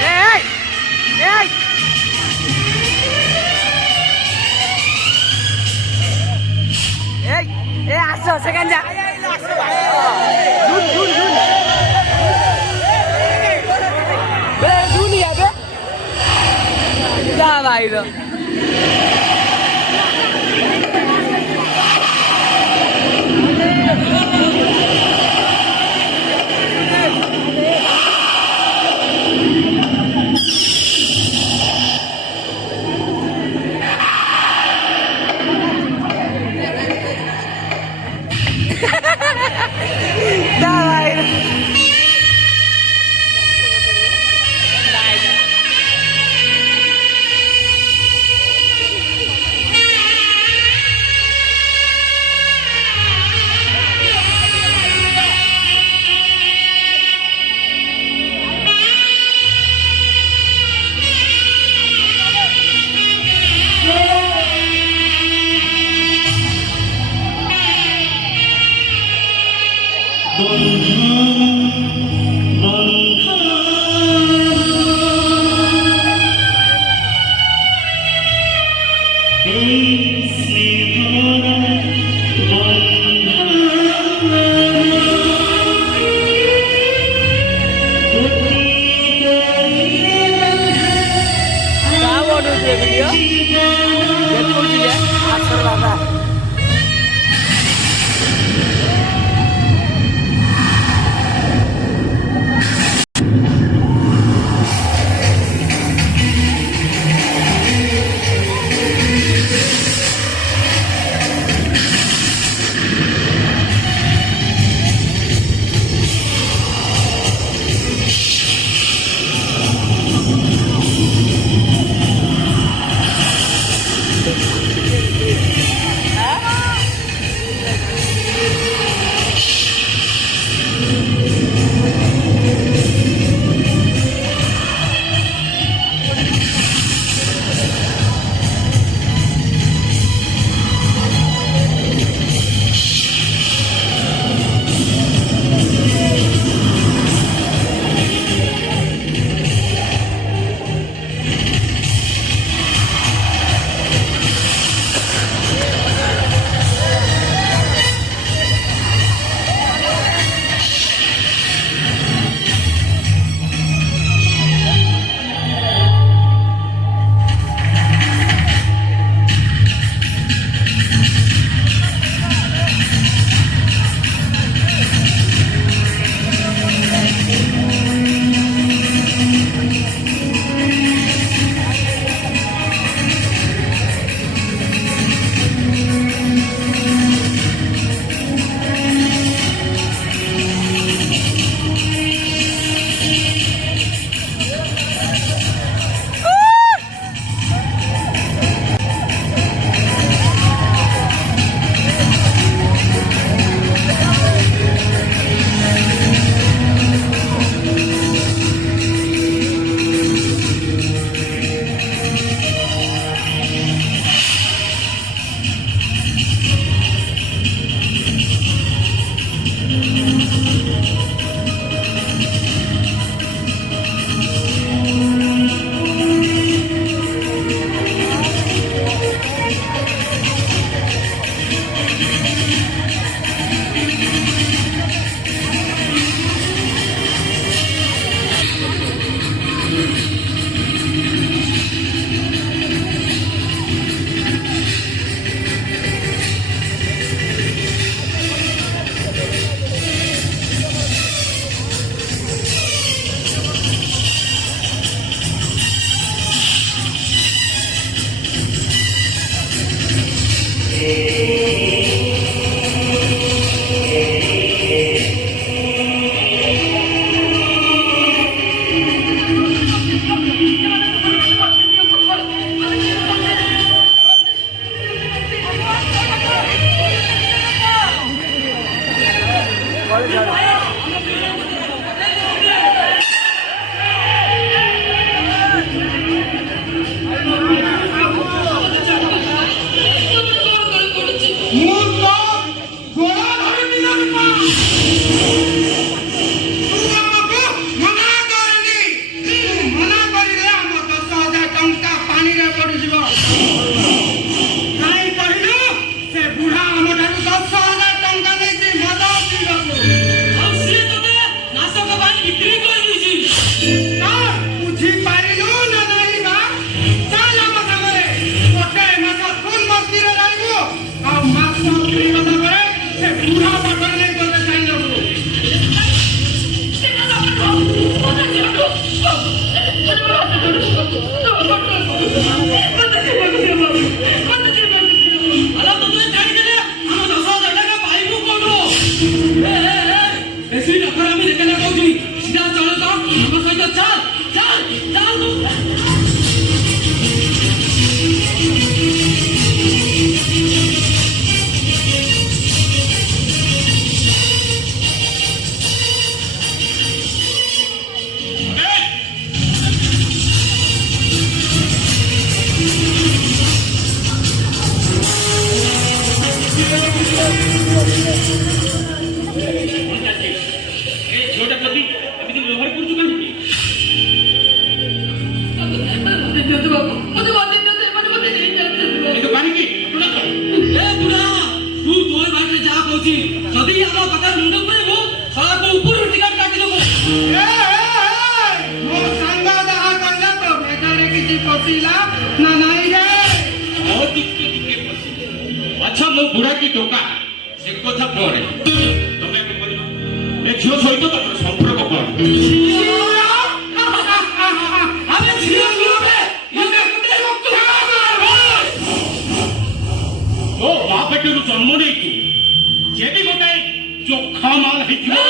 Ê, ê, ê, ê, asal sekian ya. Dun, dun, dun. Bener dun ya, be. Dah भाई तो. Dah भाई. अच्छा मो बुढ़ा की टोका से कथा पड़े तमे को बोलिनो ए झियो सहित तो संपर्क कर अबे झियो लोबे ये कुटे ओ बाप के जन्म नहीं की जे भी गोटे चोखा माल हिथिबो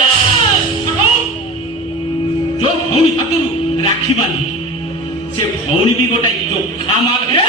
जो भौणी हातरू राखी बानी से भौणी भी गोटे चोखा माल है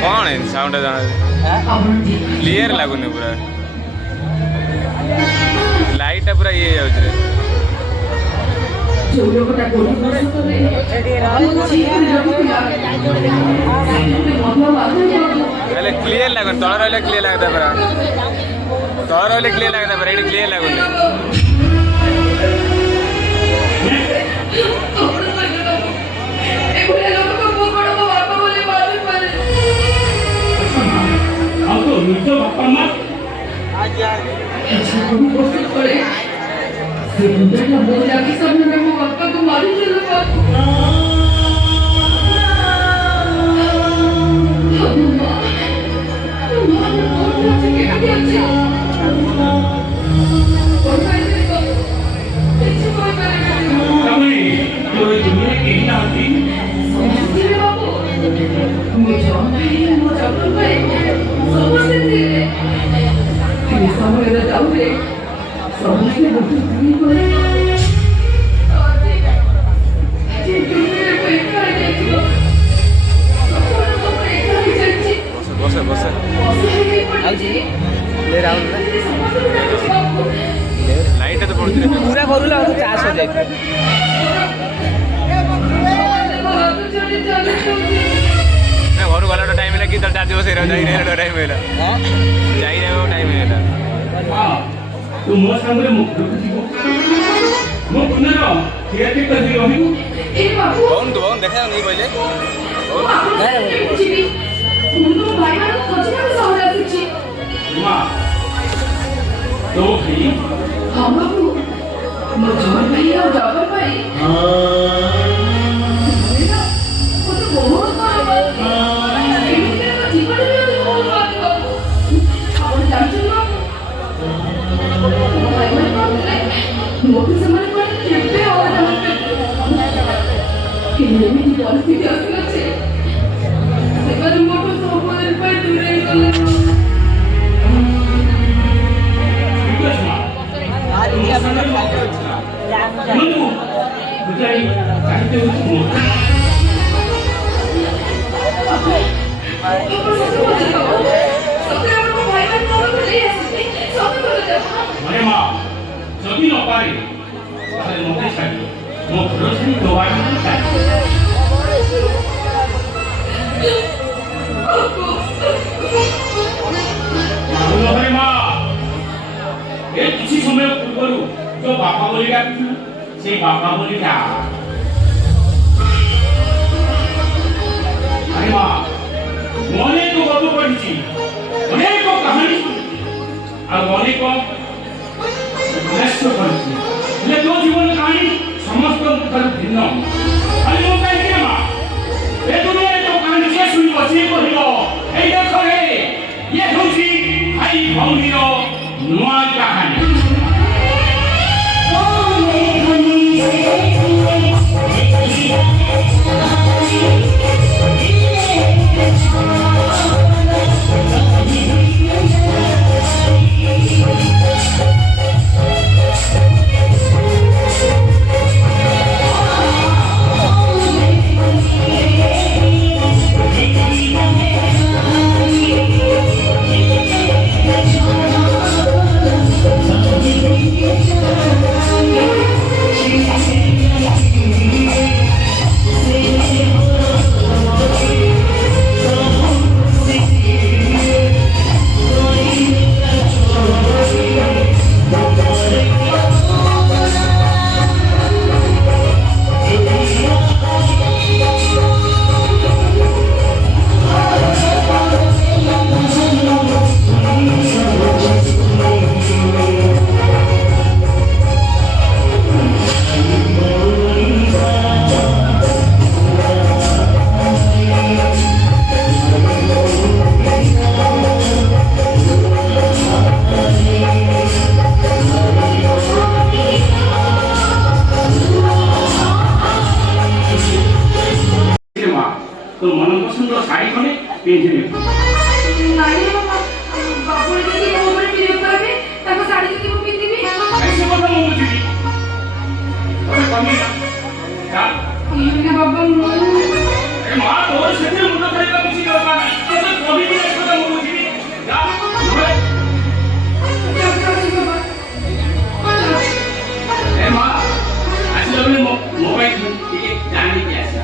कौन है साउंड क्लियर लगुनि पूरा लाइट पूरा ये जाउछरे पहले क्लियर लगन तळ रहले क्लियर लगता पूरा तळ रहले क्लियर लगता पूरा एडी क्लियर लगुनि निज बापा माँ को मारी लाइट तो पड़ती पूरा करूला तो चार्ज हो जाए घर गला टाइम लगी तो चार्ज बस जाई टाइम है जाई टाइम है तू मो संगे मुख रखिबो मो पुनर थिएटर कर दियो ए बाबू कौन देखा नहीं पहले मुनो भाई मान खोजना भी सहज आछि मां तो भी हां बाबू मो जोर भाई और जाबर भाई वो तो बहुत जीवन में बहुत बात और जानते हो मोटी समय पर केते और कि नेमी की परिस्थिति आसी আছে এবার মোটো সবরের পর দূরে গেল আর ইয়া আপনার খালি ମୁଁ ବୁଝାଇ ଚାହିଁତେ ହେଉଛି ମୁଁ अरे माँ जदि न पारे ताले मते छाड़ी मो घर छाड़ी दवाई अरे माँ ये किसी समय पूर्व जो बापा बोलिगा से बापा बोलिगा अरे माँ मने तो गप पढ़ी अनेक कहानी और मने को नष्ट करती ये दो जीवन कहानी समस्त पर भिन्न अरे वो कह के मां ए दुनिया तो कहानी से सुनी बसी कहिलो ए देखो रे ये होची भाई भौनीरो नुआ कहानी तो मन पसंद साड़ी खने पिंधे नाई बाबू जदि मो ऊपर प्रेम करबे ताको साड़ी जदि मु पिंधिबी ऐसे কথা मु बुझिबी अरे कमी का ये बाबा मु ए मां तोर सेते मुंड खाइबा किछि दरकार नै तो कभी भी ऐसे কথা मु बुझिबी जा ए मां आज लबले मोबाइल ठीक जानी के आसा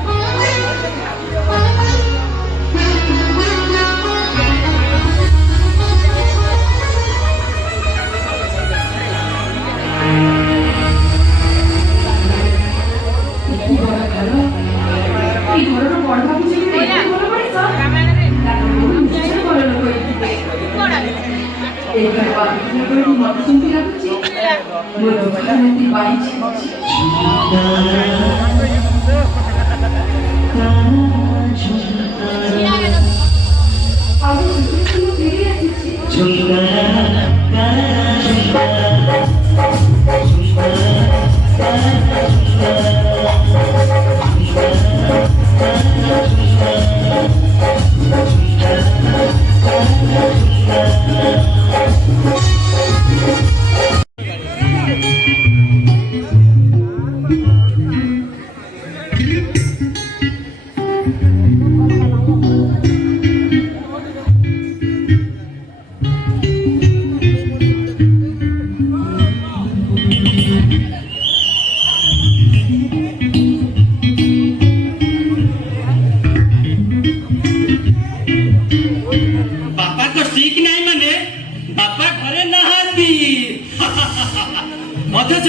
अथच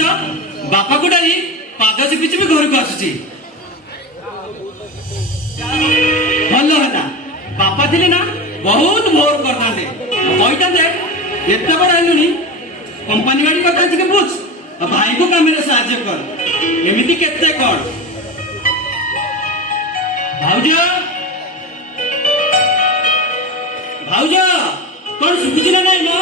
बापा को डाली पाद चिपी चिपी घर को आसुची भल है बापा थे ना बहुत भोर करते कहते एत बड़ आलुनी कंपानी गाड़ी कथा टे बुझ भाई को काम साहाଯ୍य कर एमती केते कर भाउज भाउज कौन सुखी ना नहीं मो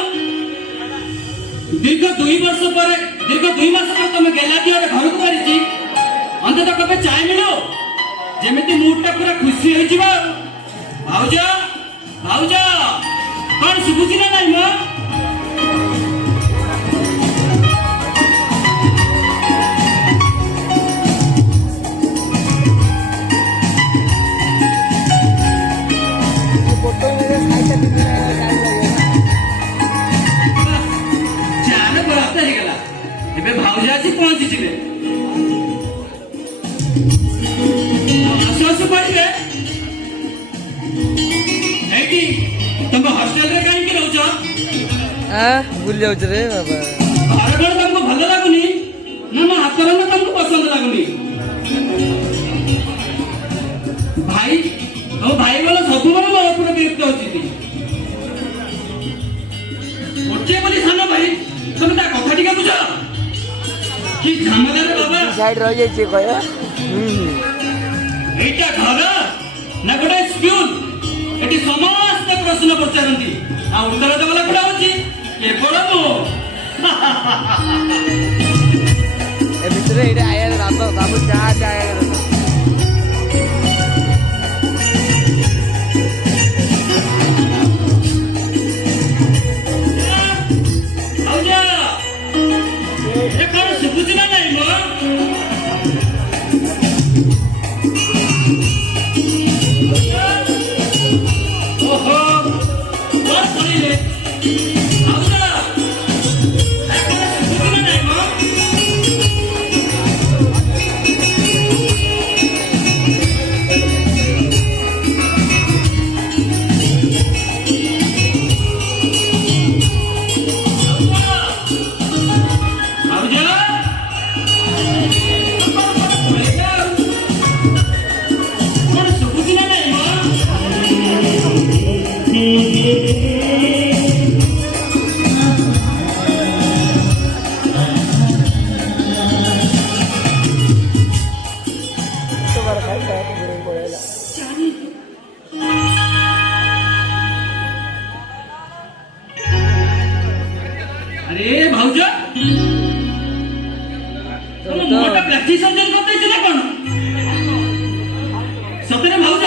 दीर्घ 2 वर्ष पर दीर्घ 2 मास पर तुम गेला दियो घर को पारिची अंत तक पे चाय मिलो जेमिति मूडटा पूरा खुशी होई जिवो भाउज भाउज कौन सुखी ना नहीं मो आसु आसु पड़े एटी तुम हॉस्टल रे काहे की रहउछ भूल जाऊँ रे बाबा घर घर तुमको भल लागुनी ना ना हाथ रंग तुमको पसंद लागुनी भाई ओ भाई बोला सब बड़ मोर ऊपर विरक्त होची ओचे बोली सानो भाई तुम ता कथा टिका बुझ कि झामदार बाबा साइड रह जाई छे कयो एटा घर ना गोटे स्कूल एटी समस्त प्रश्न पचारती आ उत्तर देवला कोडा होची केवल मो ए भितरे एटा आया बाबा बाबू चाह चाह आउजा ए कर सुबुजी ना नहीं मो ओहो बस पड़ीले आउजा ए कर सुबुजी ना नहीं मो आउजा कर सुबुजी ना नहीं मो अरे भाऊज तुम मोटा प्लास्टिक सर्जन करते छी ना कोन सतरे भाऊज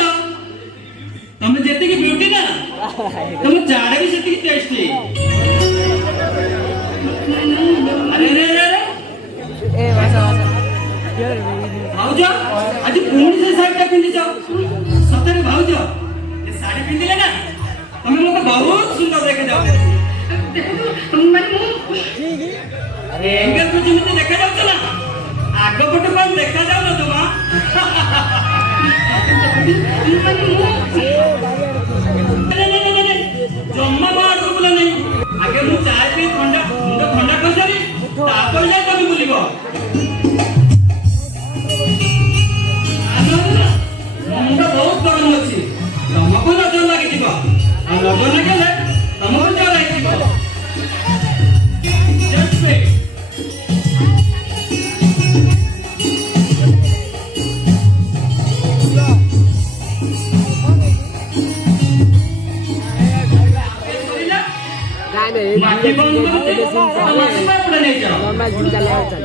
तुम जेते की ब्यूटी ना तुम चाड़े भी सेती की टेस्टी अरे रे रे रे ए वासा वासा भाऊज आज पूर्ण से साड़ी पिंदी जाओ सतरे भाऊज ये साड़ी पिंदिले ना तुम लोग बहुत सुंदर देखे जाओ अरे एंगल को जेମିତି देखा जाउछ ना आग पट कोन देखा जाउ न तुमा नहीं जम्मा बाहर को बोला नहीं आगे मु चाय पी ठंडा मुंड ठंडा कर सारी तापर जाय तभी बोलिबो मुंड बहुत गरम अछि तुमको नजर लागि दिबो आ नजर न गेले तुमको जर लागि दिबो जस्ट वेट माटी बंद करते माटी पर पड़े नहीं जाओ नॉर्मल जिम चले चल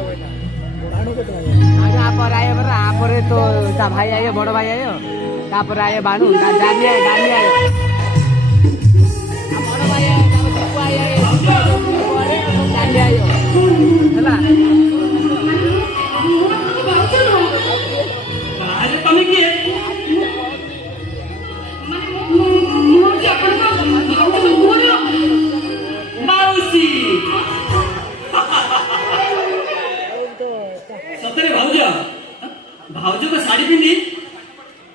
आगे पर आए बर आपरे तो ता भाई आए बड़ भाई आए तापर आए बानू दादी आए बड़ भाई आए तापर आए दादी आए हला अरे तुम की है माउसी सतरे भाउज भाउज को साड़ी पिंदी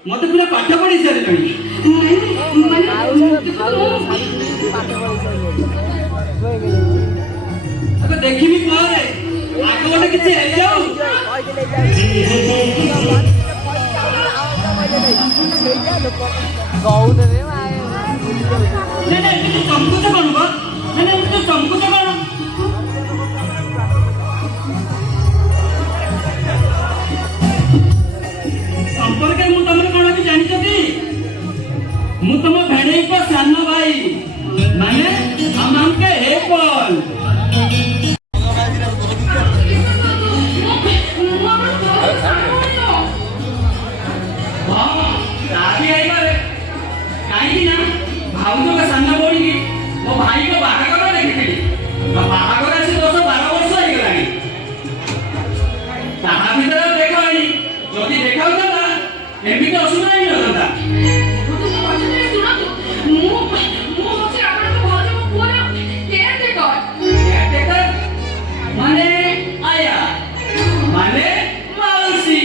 मते पूरा पाठ पढ़ी सारे लणी अब देखिबी पारे आगे वाला किछि हे जाऊ गौद रे आए नहीं ये चमकू से बनबा नहीं ये चमकू से बन संपर्क मु तमरे कोन की जानि छथि मु तम भेणै को सानो भाई माने हम के हे कोन भाउजो का सामना बोली मो भाई को बाहागर देखी बाहागर से 10-12 वर्ष हो गलानी ताहा भीतर देखो आनी जदी देखा होता एमिति असुविधा नहीं होता माने आया माने माउसी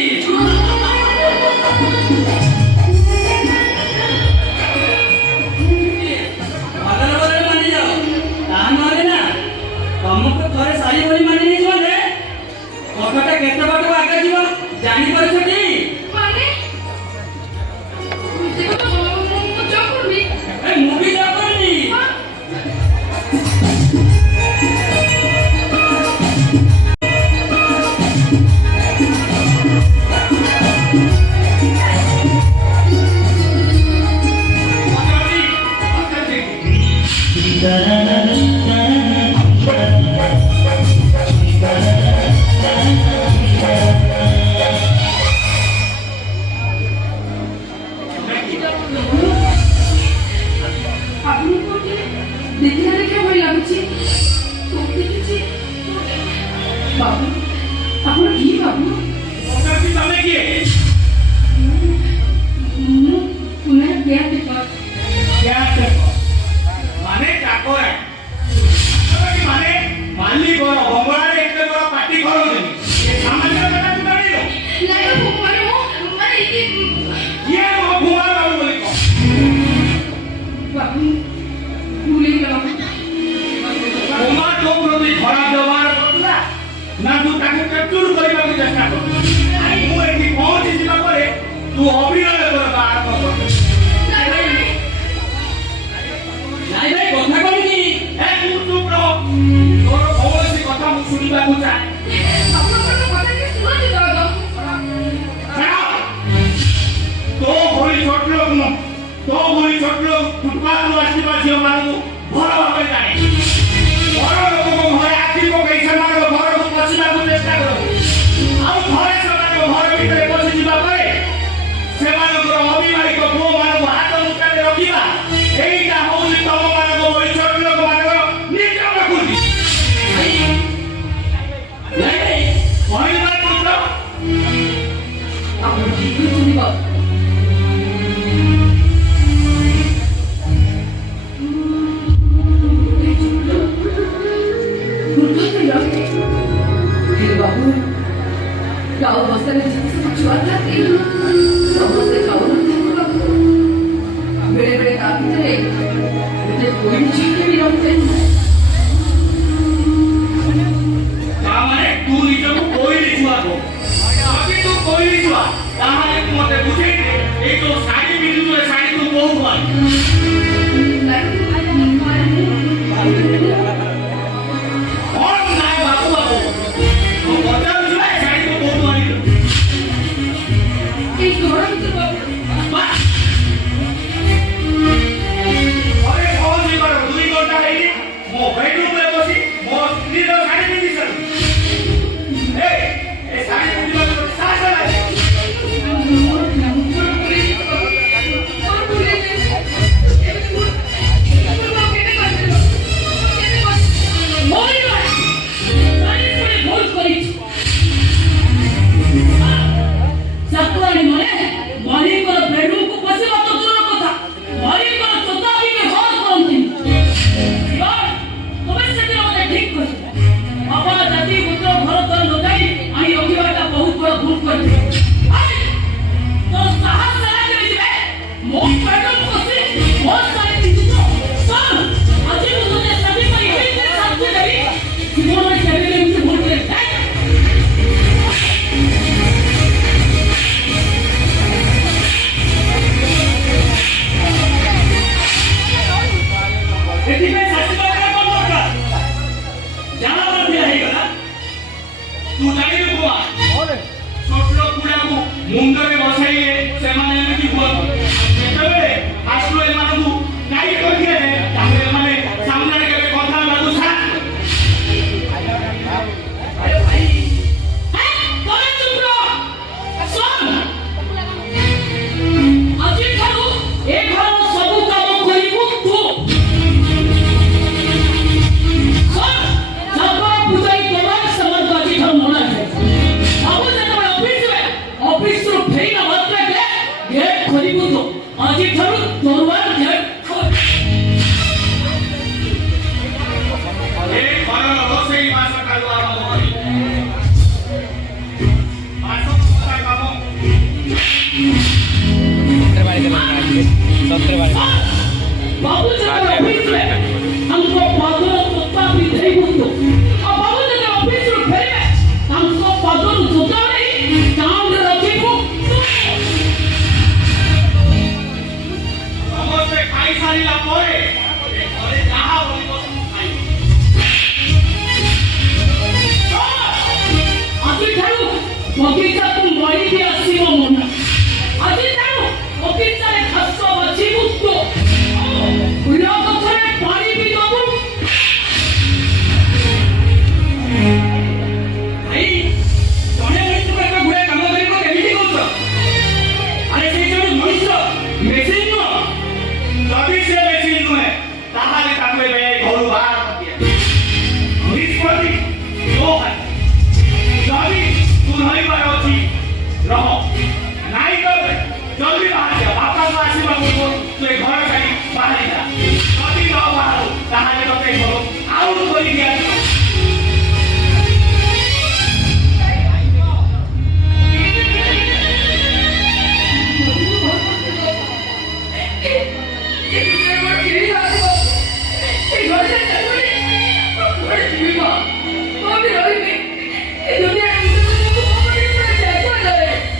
फुटपाथ आसवा झील मान भल भाव जाने घर लोक घरे आखि पकई से घर को पशिला चेष्टा कर घरे से घर भितर पशि जावा से अभिमानिक पुओ मान हाथ मुठारे रखा यहीटा हूँ तुम मान छोट लोक मान निज प्रकृति मुंडरे बसाइले से माने एमती हुआ केबे आसलो ए मानू काई कहिए ताके माने सामने केबे कथा लागू छा अरे भाई है तोरे चुप रहो सुन अजी खालू ए घर सब काम करिबू तू सुन जब पूजाई तोरा समझ अजी घर मोना है अब जब ऑफिस रो फेना मात्रे गेट खोलिबू तो आजी थारु तोरवार गेट खोल ए घर रोसेई मास कालु आरंभ करी मास काय काम सत्र बारे बाबू जब ऑफिस में हमको पादर तोता भी देबू तो अब बाबू जब ऑफिस रो फेरे हमको पादर तोता नहीं काम रखिबू समझे खाई सारीला परे घरे जाहा बोलिबो खाई आजी ठारू बगीचा तू मरी भी आसीबो मन आजी ठारू बगीचा रे खस बची मुक्तो उला पथरे पानी भी दबू भाई तने मित्र एक गुडे काम करिबो केमिति कोछ अरे से जो मनुष्य मेसिन नो जदी से मेसिन नुहे ताहाले ताके बे घरु बाहर दिए निष्पत्ति ओ जदी तू नहीं पारो छी रहो नहीं कर जल्दी बाहर जा वापस आसीबा बोल तू घर खाली बाहर जा जदी न बाहर ताहाले तते घर आउट करि दिया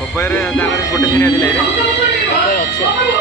ऊपर तांगर गोटे दिन दिले रे अच्छा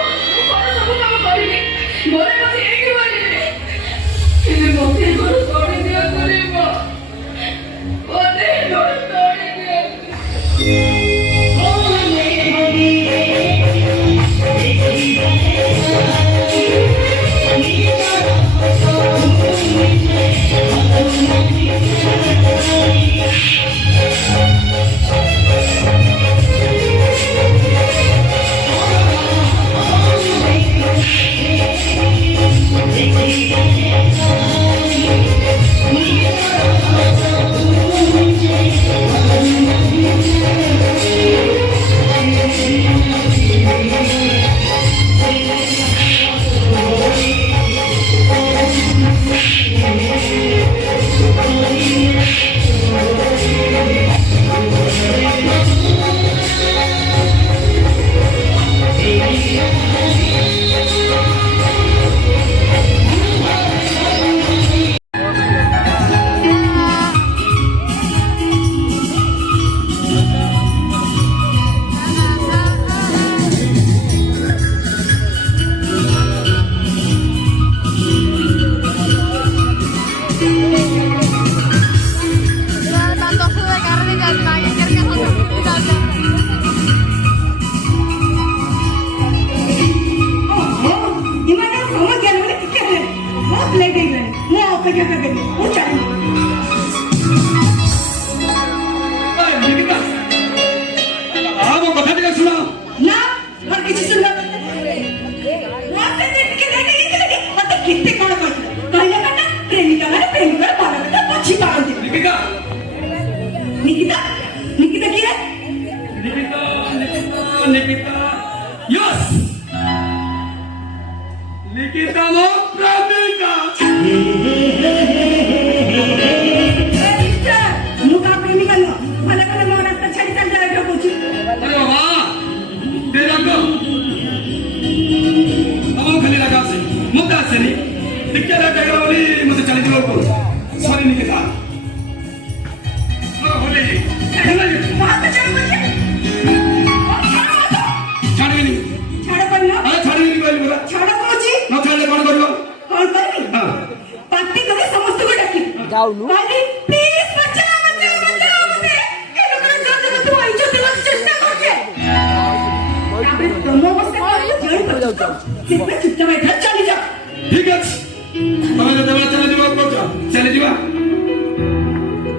କଥା ଟିକେ ଶୁଣ। ନା ମୋର କିଛି ଶୁଣିବ ମତେ ଟିକେ ଦେଖି ମତେ କେତେ କଣ କହିଲେ ନା ପ୍ରେମିକା ମାନେ ପ୍ରେମିକାର ମନ କଥା ବୁଝି ପାରନ୍ତି। ନିକିତା ନିକିତା ନିକିତା କିଏ? ନିକିତା ନିକିତା यस निकिता ମୋ ପ୍ରେମିକା। ମୁଁ କାହା ପ୍ରେମିକା ନୁହଁ। ଭଲ କଲେ ମୋ ରାସ୍ତା ଛାଡ଼ି ଚାଲି ଯାଏ କହୁଛି। अरे बाबा ते रंगो हम खाली लगा से मुद्दा से नहीं निकल जाएगा बोली मुझे चले जाओ को सॉरी निकिता ओ होले वहां पे चल मुझे छाड़ नहीं छाड़ पड़ना अरे छाड़ नहीं कोई बोला छाड़ कौची न छाड़ले कौन करियो कौन करबी हां पार्टी करे समस्त को डाकी जाऊनु भाई प्लीज बचा मत ये लोग जो तू आई जो दिवस चेष्टा करके अबे तुम बस सिर्फ चुपचाप बैठा चली जा। ठीक है तमे जब चले जीवा को चले जीवा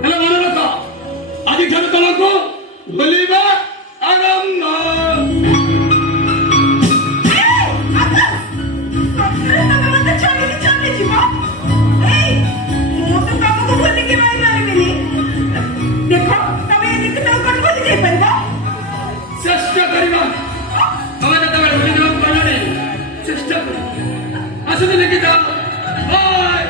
हेलो मन रख आज ठार तुमको बोलीबा आरंभ देखो तमें निकिता कौन बोली जाई परबा चेष्टा करिबा तमे जब बोली जीवा कहला नहीं चेष्टा कर आसने निकिता बाय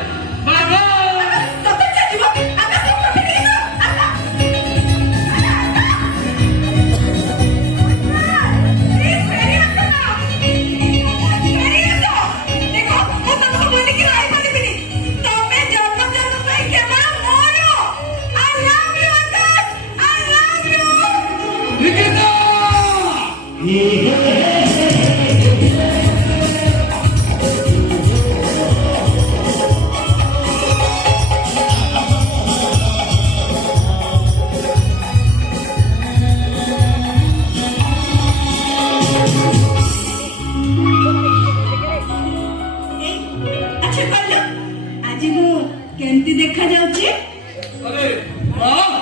बाय बाय तो चली बा आका सब पकड़ी ना आका प्लीज मेरी रखना देखो वो तुमको बोली कि आई बोली भी नहीं तो मैं जन्म पे केवल मोरो I love you Akash I love you Nikita अच्छा कहलो आज मु केमती देखा जाउची अरे वाह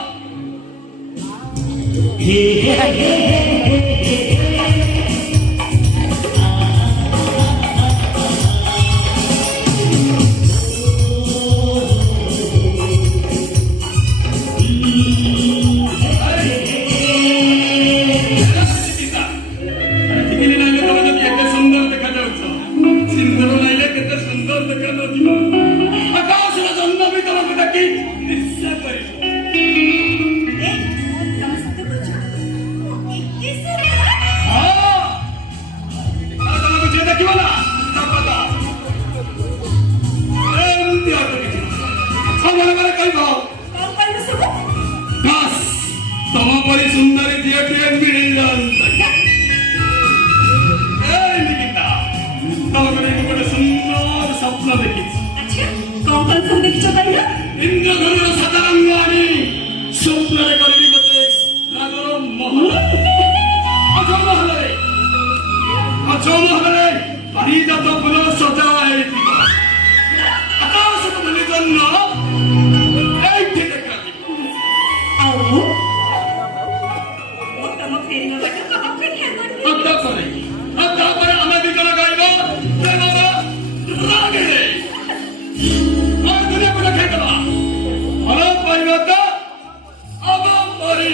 सुंदरी थिएटर मिल गोटे सुंदर स्वप्न देखी अच्छा कौन सब देखिछ कहलो इंद्रधनुर सतरंग आनी स्वप्न रे करबी गोटे रागर महल अजो महल हरिजात फुल सजा हेतिबा आकाश को जन्म एठी देखा आओ वो तम फेन बट अपेक्षा करनी अद्दा पर हमें भी कला गाइबो प्रेमरा रागे रे और दुनिया को देखे कला अरे परिवर्तन अब परी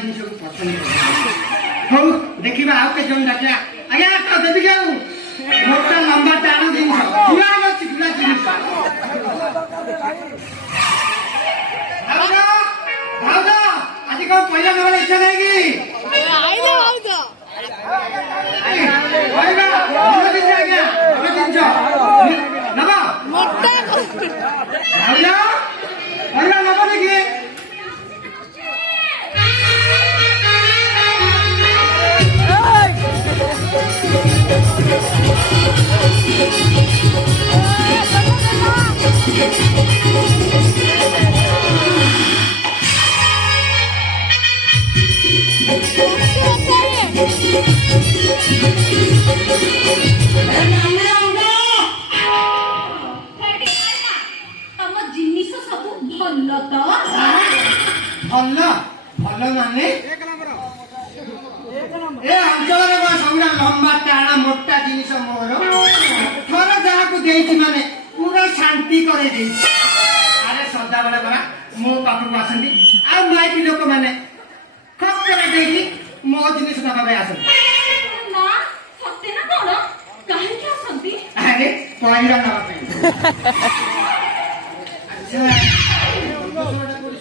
जिनिस को पसंद हो देखिबा आउ के जन डाकिया आज्ञा तो देबी के मोटा लंबा टाणा जिनिस जुड़ा मत जुड़ा जिनिस भाउजा आज को पहिला नबले इच्छा नहीं की आइले भाउजा ओइबा नबले दिन आज्ञा नबले दिन जो नबा मोटा भाउजा पहिला नबले की तम जिनिस सब भल तो भल भल माने ए अंचल रे सबुरा लंबा टाणा मोटा जिनिस मोर थर जहा को देइछि माने पूरा शांति करे देइछि अरे सदा बेला बरा मो पापु को आसंती आ माइकी लोक माने खप करे देइछि मो जिनिस ना भाबे आसंती ना सत्य ना कोन काहे के असंती अरे पहिला ना पे अच्छा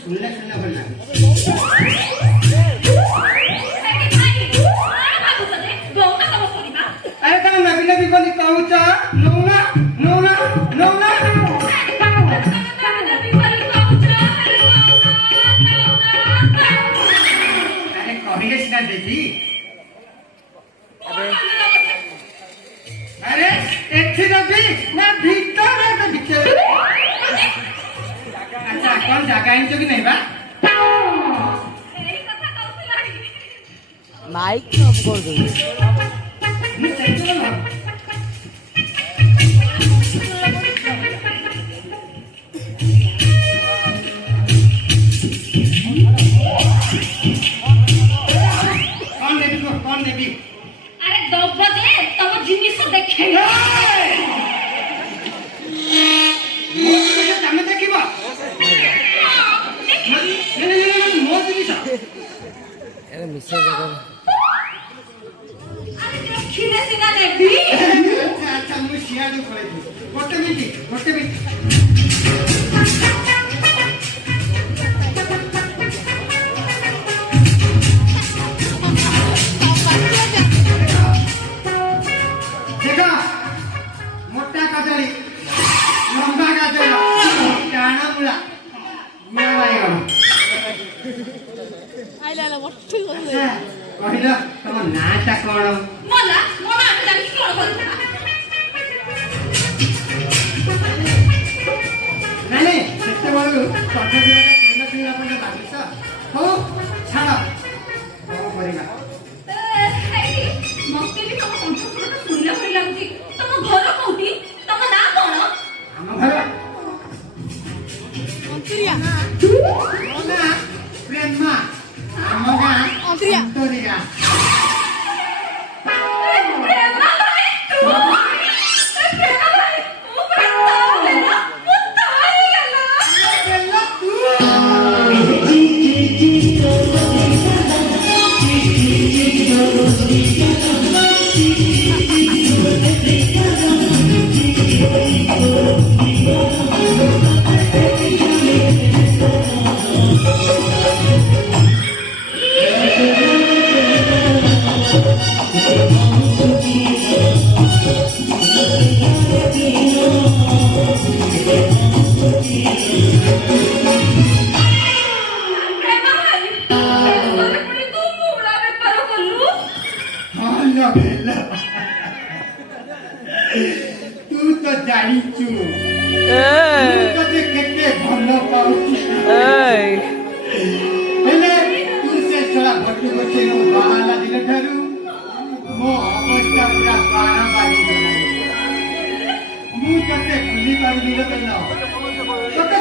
सुनले बोल लागे अरे तुम नबी नबी बोली कहूच नौना नौना नौना अरे कहिले सिना देती अरे एथि नबी ना भीतर ना तो भीतर अच्छा कौन जगह आइछ कि नहीं बा माइक ऑफ कर दो कौन देवी अरे दब दे तम जिनिस देखे तमे देखिबा मो जिनिस अरे मिस्टर जगह अरे देखिले सिना देबी अच्छा मु सियाडू करे गोटे मिनिट देखा मोटा कदली लंबा कदली टाणा मुला मुला बाइगण आइला मोटी କହିଲ ତମ ନାଁଟା କଣ मला मला आता जानि कोन बोलता ନାଇଁ ସେତେବେଳୁ ପଦ୍ଧତିରେ ତେଲ ପିଇବା ପାଇଁ ଭାବିଛ ହଉ ଛାଡ଼ କଣ କରିବା मस्ते भी तम कंठस्वर सुनले पड़ी लागुची तम घर कोठी तम ना कोन ଆମ ଘର अंतरिया ମୋ ନାଁ ପ୍ରେମା ଆମ ଗାଁ अंतरिया ଅନ୍ତରିଆ प्रेमा भाई तू प्रेमा भाई मु प्रेमा लेना मु ताई गला ତେଲ ତୁ प्रेमा भाई सोरे पड़ी तू मुला बेपार करलु ଭଲ ଭଲ ତୁ ତ ଜାଣିଛୁ ମୁଁ ତତେ କେତେ ଭଲ ପାଉଛି ହେଲେ ତୁ ସେ ଛଡ଼ା ଭଟୁ ଗୋଟିଏ ବାହାରିଲା ଦିନ ଠାରୁ ମୋ ଅବସ୍ଥା ପୁରା ପାର ବାଜିଗଲାଣି ମୁଁ ତତେ ଭୁଲି ପାରୁନି ରେ ତେଲ ତତେ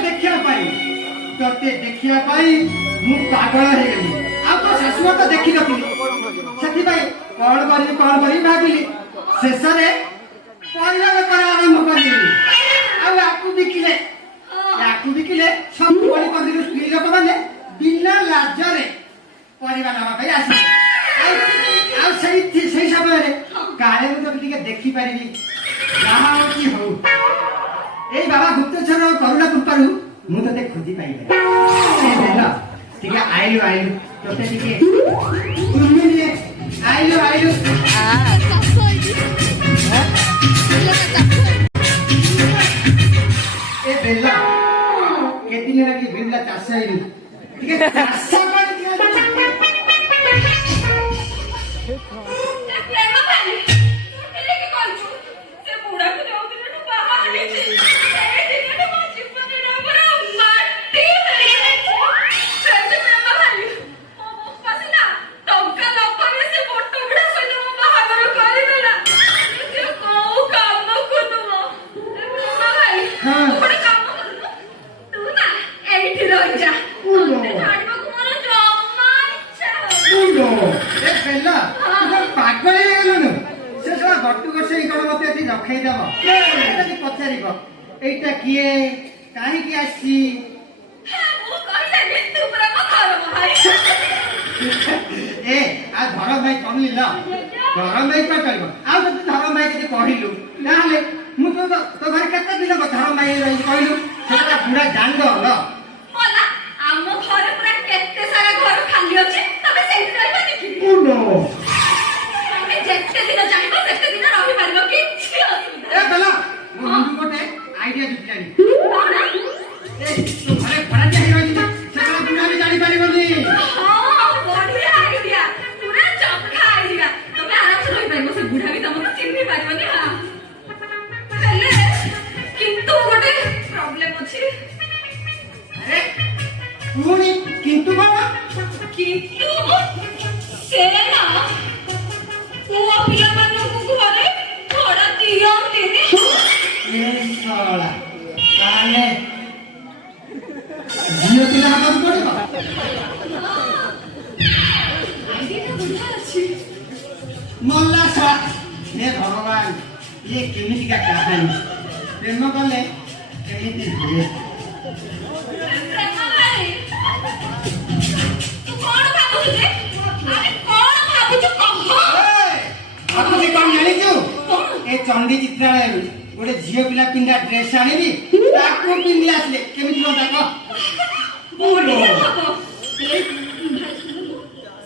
ଦେଖିବା ପାଇଁ ମୁଁ ପାଗଳ ହେଇଗଲି ଆଉ ତୋ ଶାଶୁ ତ ଦେଖିନଥିଲି ସେଥିପାଇଁ କଣ କରିବି ଭାବିଲି ଶେଷରେ ପରିବା ବେପାର ଆରମ୍ଭ କରିଦେଲି ଆଉ ୟାକୁ ବିକିଲେ ସବୁ ବଳି କରିଦେଲୁ ସ୍ତ୍ରୀ ଲୋକମାନେ ବିନା ଲାଜରେ ପରିବା ନେବା ପାଇଁ ଆସିଲି ଆଉ ସେଇ ସମୟରେ କାଳେ ମୁଁ ତତେ ଟିକେ ଦେଖିପାରିଲି ଯାହା ହଉଛି ହଉ ଏଇ ବାବା ଗୁପ୍ତେଶ୍ୱର କରୁଣା କୃପାରୁ ମୁଁ ତତେ ଖୋଜି ପାଇଲି ଟିକେ ଆଇଲୁ ତତେ ଟିକେ ଆଇଲୁ ଏ ବେଲ କେତେ ଦିନ ଲାଗି ବିଲ ଚାଷ ହେଇନି ଟିକେ ଚାଷ କରି ଦିଅ ପଚାରିବ ଏଇଟା କିଏ କାହିଁକି ଆସିଛି ଏ ଆଉ ଧର ଭାଇ କହିଲ ଧର ଭାଇ କଣ କରିବ ଆଉ ଯଦି ଧର ଭାଇ ଯଦି କହିଲୁ ତାହେଲେ ମୁଁ ତୋ ଘରେ କେତେ ଦିନ ଧର ଭାଇ କହିଲୁ ସେଟା ପୁରା ଜାଣିଲ ଆମ ଘରେ ପୁରା କେତେ ସାରା ଘର ଖାଲି ଅଛି ତମେ ସେଇଠି ରହିବନି କି ତମେ ଯେତେ ଦିନ ଚାହିଁବ ସେତେ ଦିନ ରହିପାରିବ କିଛି ଅସୁବିଧା ଏ ବେଲ ମୁଁ ଗୋଟେ ଆଇଡିଆ ଜୁଟିଲାନି ତୁ ଘରେ ଭଡ଼ା ଚାହିଁ ରହିଛି ସେଟା ପୁରା ବି ଜାଣିପାରିବନି ବଢିଆ ଆଇଡିଆ ପୁରା ଚକା ଆଇଡିଆ ତମେ ଆରାମସେ ରହିପାରିବ ସେ ବୁଢା ବି ତମକୁ ଚିହ୍ନି ପାରିବନି ହେଲେ କିନ୍ତୁ ଗୋଟେ ପ୍ରୋବ୍ଲେମ ଅଛି ଆରେ ପୁଣି କିନ୍ତୁ କଣ କିନ୍ତୁ ସେ ନା ପୁଅ ପିଲାମାନଙ୍କୁ ଘରେ ଭଡ଼ା ଦିଅନ୍ତିନି ତାହେଲେ ଝିଅ ପିଲା ହେବାକୁ ପଡିବ ମଲା ଛୁଆ ହେ ଭଗବାନ ଇଏ କେମିତିକା କାହାଣୀ ପ୍ରେମ କଲେ କେମିତି ହୁଏ ଭାବୁଛି କଣ ଜାଣିଛୁ ଏ ଚଣ୍ଡୀ ଚିତ୍ରାଳୟରୁ ଗୋଟେ ଝିଅ ପିଲା ପିନ୍ଧା ଡ୍ରେସ୍ ଆଣିବି ତାକୁ ପିନ୍ଧି ଆସିଲେ କେମିତି ହୁଅନ୍ତା କହ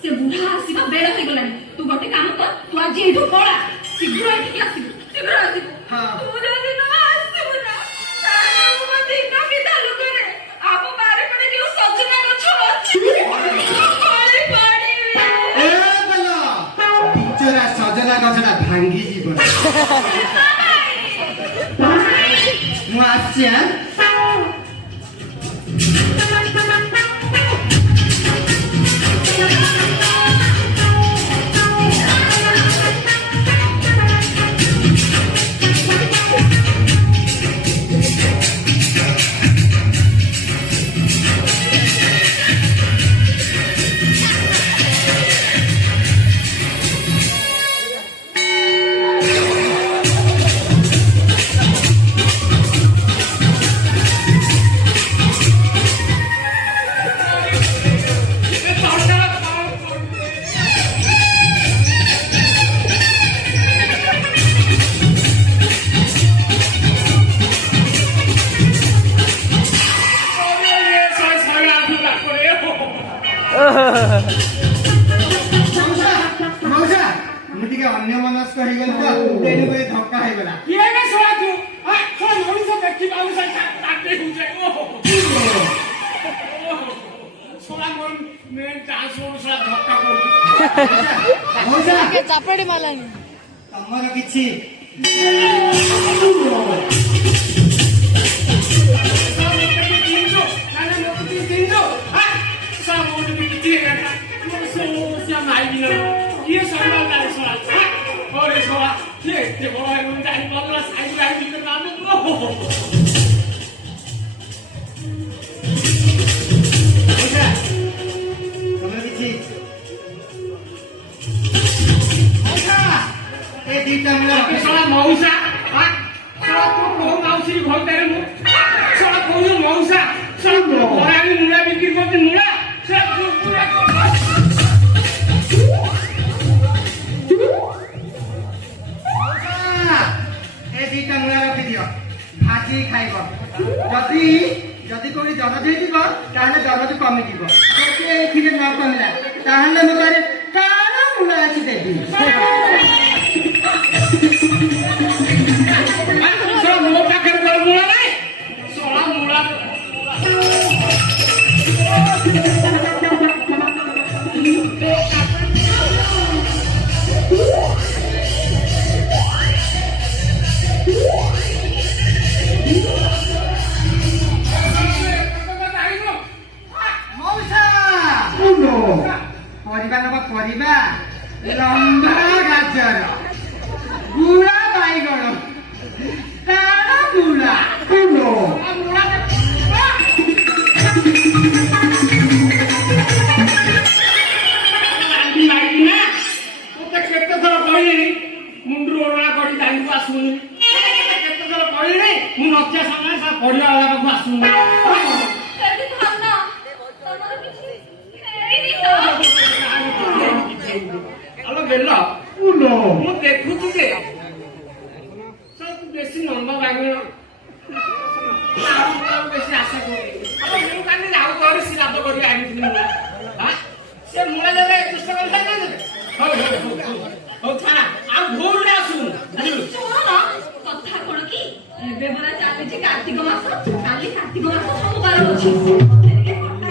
ସେ ବୁଢା ଆସିବା ବେଳ ହେଇଗଲାଣି ତୁ ଗୋଟେ କାମ କର ତୁ ଆଜି ଏଇଠୁ ପଳା ଶୀଘ୍ର ଏଠିକି ଆସିବୁ ଶୀଘ୍ର ଆସିବୁ ତୁ ଯଦି ନ ଆସିବୁ ନା ତାହେଲେ ମୋ ଦିନ ବି ତାଲୁକରେ ଆମ ବାରେ ପଟେ ଯୋଉ ସଜନା ଗଛ ଅଛି ସଜନା ଗଛଟା ଭାଙ୍ଗି ଯିବ ମୁଁ ଆସିଛି ମୁଁ ଟିକେ ଅନ୍ୟ ମନସ୍କ ହେଇଗଲି ତ ତେଣୁକରି ଧକ୍କା ହେଇଗଲା ଚାପଡି ମାଲାନି ତମର କିଛି ମଉସା ମାଉସୀ ଘରଟାରେ ମୁଁ କହୁଛୁ ମଉସା ମୂଳା ବିକ୍ରି କରୁଛି ମୂଳା ତାହେଲେ ମୋ ଘରେ କାଳ ମୂଳ ଅଛି ଦେବି। ମୋ ପାଖରେ ମୂଳ ନାହିଁ ଶଳା ମୂଳ ପରିବା ନବା ପରିବା ଲମ୍ବା ଗାଜର ଗୁଳା ବାଇଗଣ ତାଳ ମୂଳା କେତେ ଥର କହିଲି ମୁଣ୍ଡରୁ ଓଳା କରି ଜାଣିକୁ ଆସୁନି କେତେ ଥର କହିଲି ମୁଁ ନଚିଆ ସମୟ ପଢିବା ବେଳା ପାଖକୁ ଆସୁନି ଆଲୋ ବେଲ ମୁଁ ଦେଖୁଛି ଯେ ବେଶୀ ନମ୍ବ ବାଙ୍ଗିଣ ବେଶୀ ଆଶା କରୁନି ମୁଁ କାଲି ଆଉ କରି ଶ୍ରାଦ୍ଧ କରି ଆଣିଥିଲି ସେ ମୂଳ ଦେଲେ ଚେଷ୍ଟା କରିଥାନ୍ତି ହଉ ଛାଡା ଆଉ ଭୁଲରେ ଆସୁନି କଥା କଣ କି ଏବେ ପରା ଚାଲିଛି କାର୍ତ୍ତିକ ମାସ କାଲି କାର୍ତ୍ତିକ ମାସ ସୋମବାର ଅଛି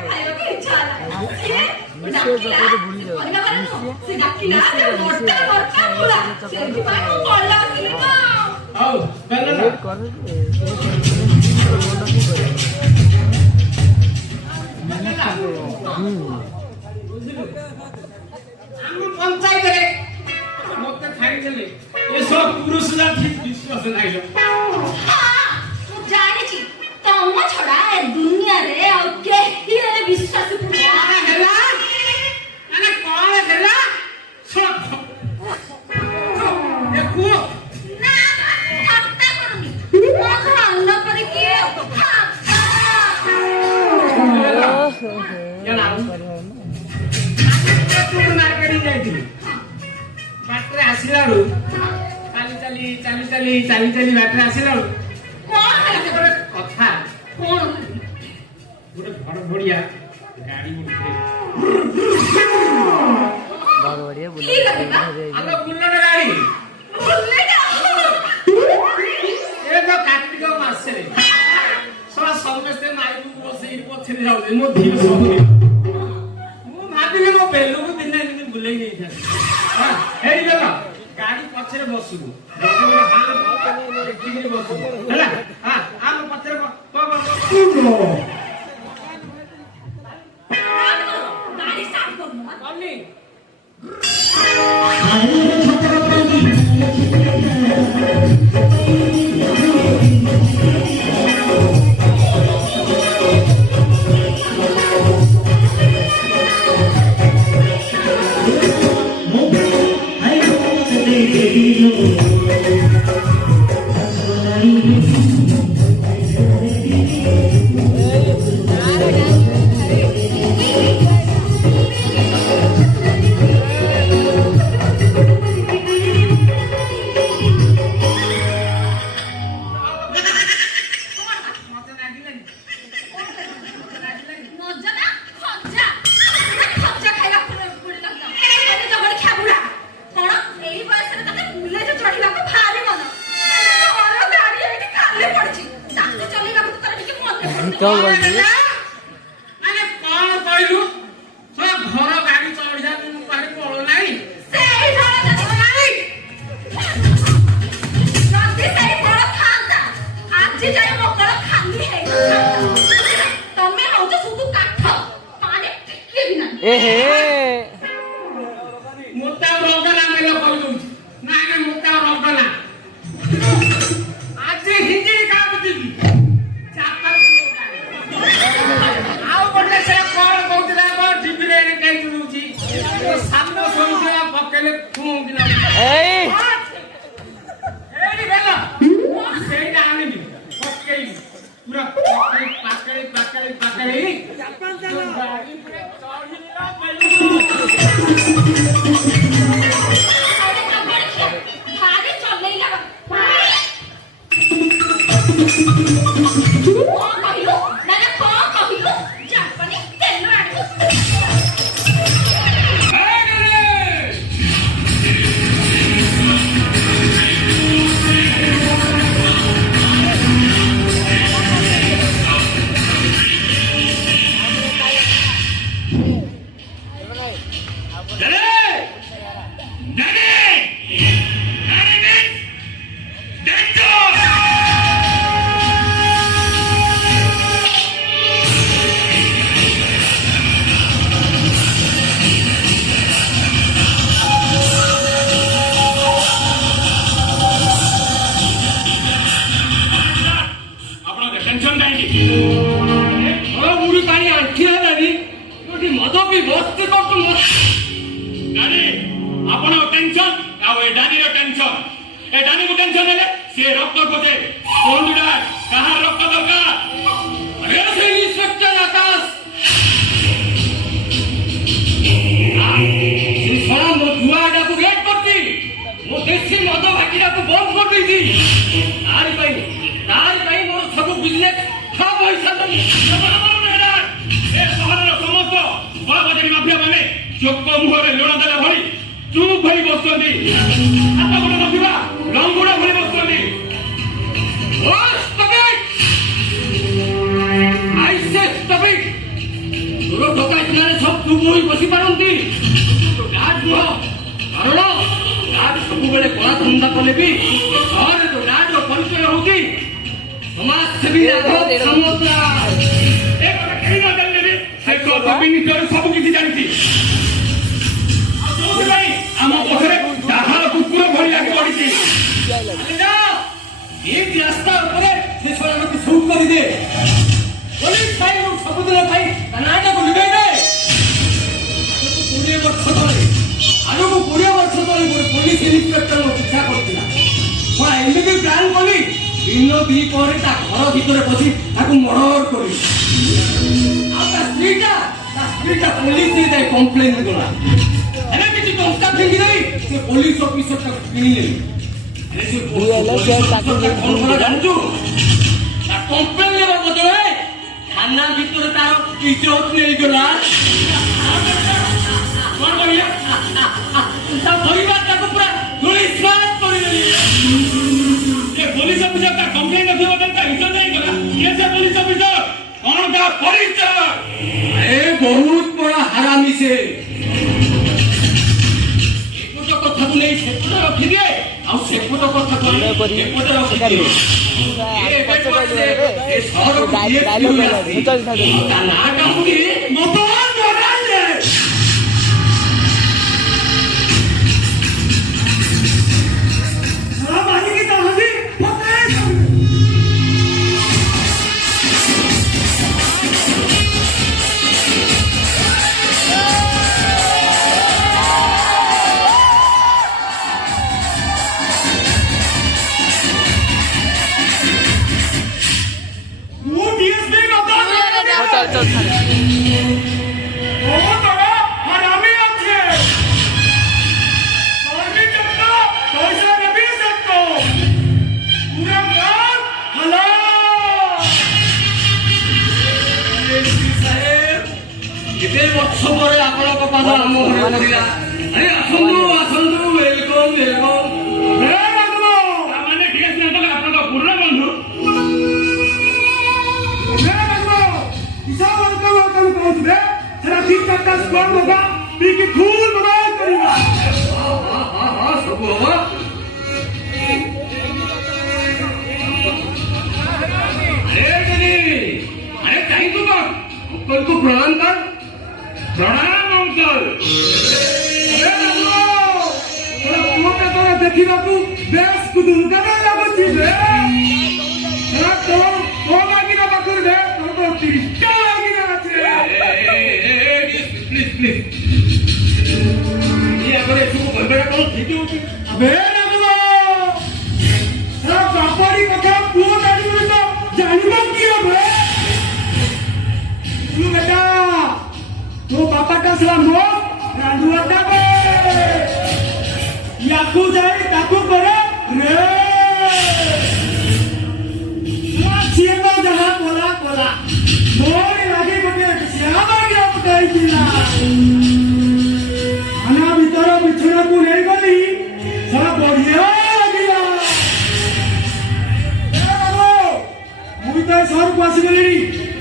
ଖାଇବାକୁ ଇଚ୍ଛା ହେଲା ସେ ଡାକିଲା ସେଥିପାଇଁ ମୁଁ ପଳେଇ ଆସିଲି ତ ହଉ ଆମ ପଞ୍ଚାୟତରେ ମତେ ଖାଇଦେଲେ ଏସବୁ ପୁରୁଷ ଜାତି ବିଶ୍ୱାସ ନାହିଁ ମୁଁ ଜାଣିଛି ତମ ଛଡା ଏ ଦୁନିଆରେ ଆଉ କେହି ହେଲେ ବିଶ୍ୱାସ ହେଲା ମାନେ କଣ ହେଲା ଦେଖୁ ନା ଠାଟ୍ଟା କରୁନି ମୋ ଅନ୍ନ ପରେ କିଏ ମାର୍କେଟିଂ ଯାଇଥିଲି ବାଟରେ ଆସିଲା ବେଳୁ ଚାଲି ବାଟରେ ଆସିଲା ବେଳୁ କଣ ହେଲା ଗୋଟେ କଥା କଣ ଗୋଟେ ବଡ ବଢିଆ ଗାଡି ଆମ ବୁଲେଟ ଗାଡି ଏ ତ କାର୍ତ୍ତିକ ମାସରେ ସମସ୍ତେ ମାଇକୁ ବସେଇ ପଛରେ ଯାଉଛି ମୋ ଧୀର ସବୁ ମୁଁ ଭାବିଲି ମୋ ବେଲୁକୁ ଦିନେ ଏମିତି ବୁଲେଇ ନେଇଥାନ୍ତି ହେଇଗଲ ଗାଡି ପଛରେ ବସିବୁ ଦେଖିକିରି ବସିବୁ ହେଲା ଆମ ପଛରେ ଗାଡି ଷ୍ଟାର୍ଟ କରୁନ କଲି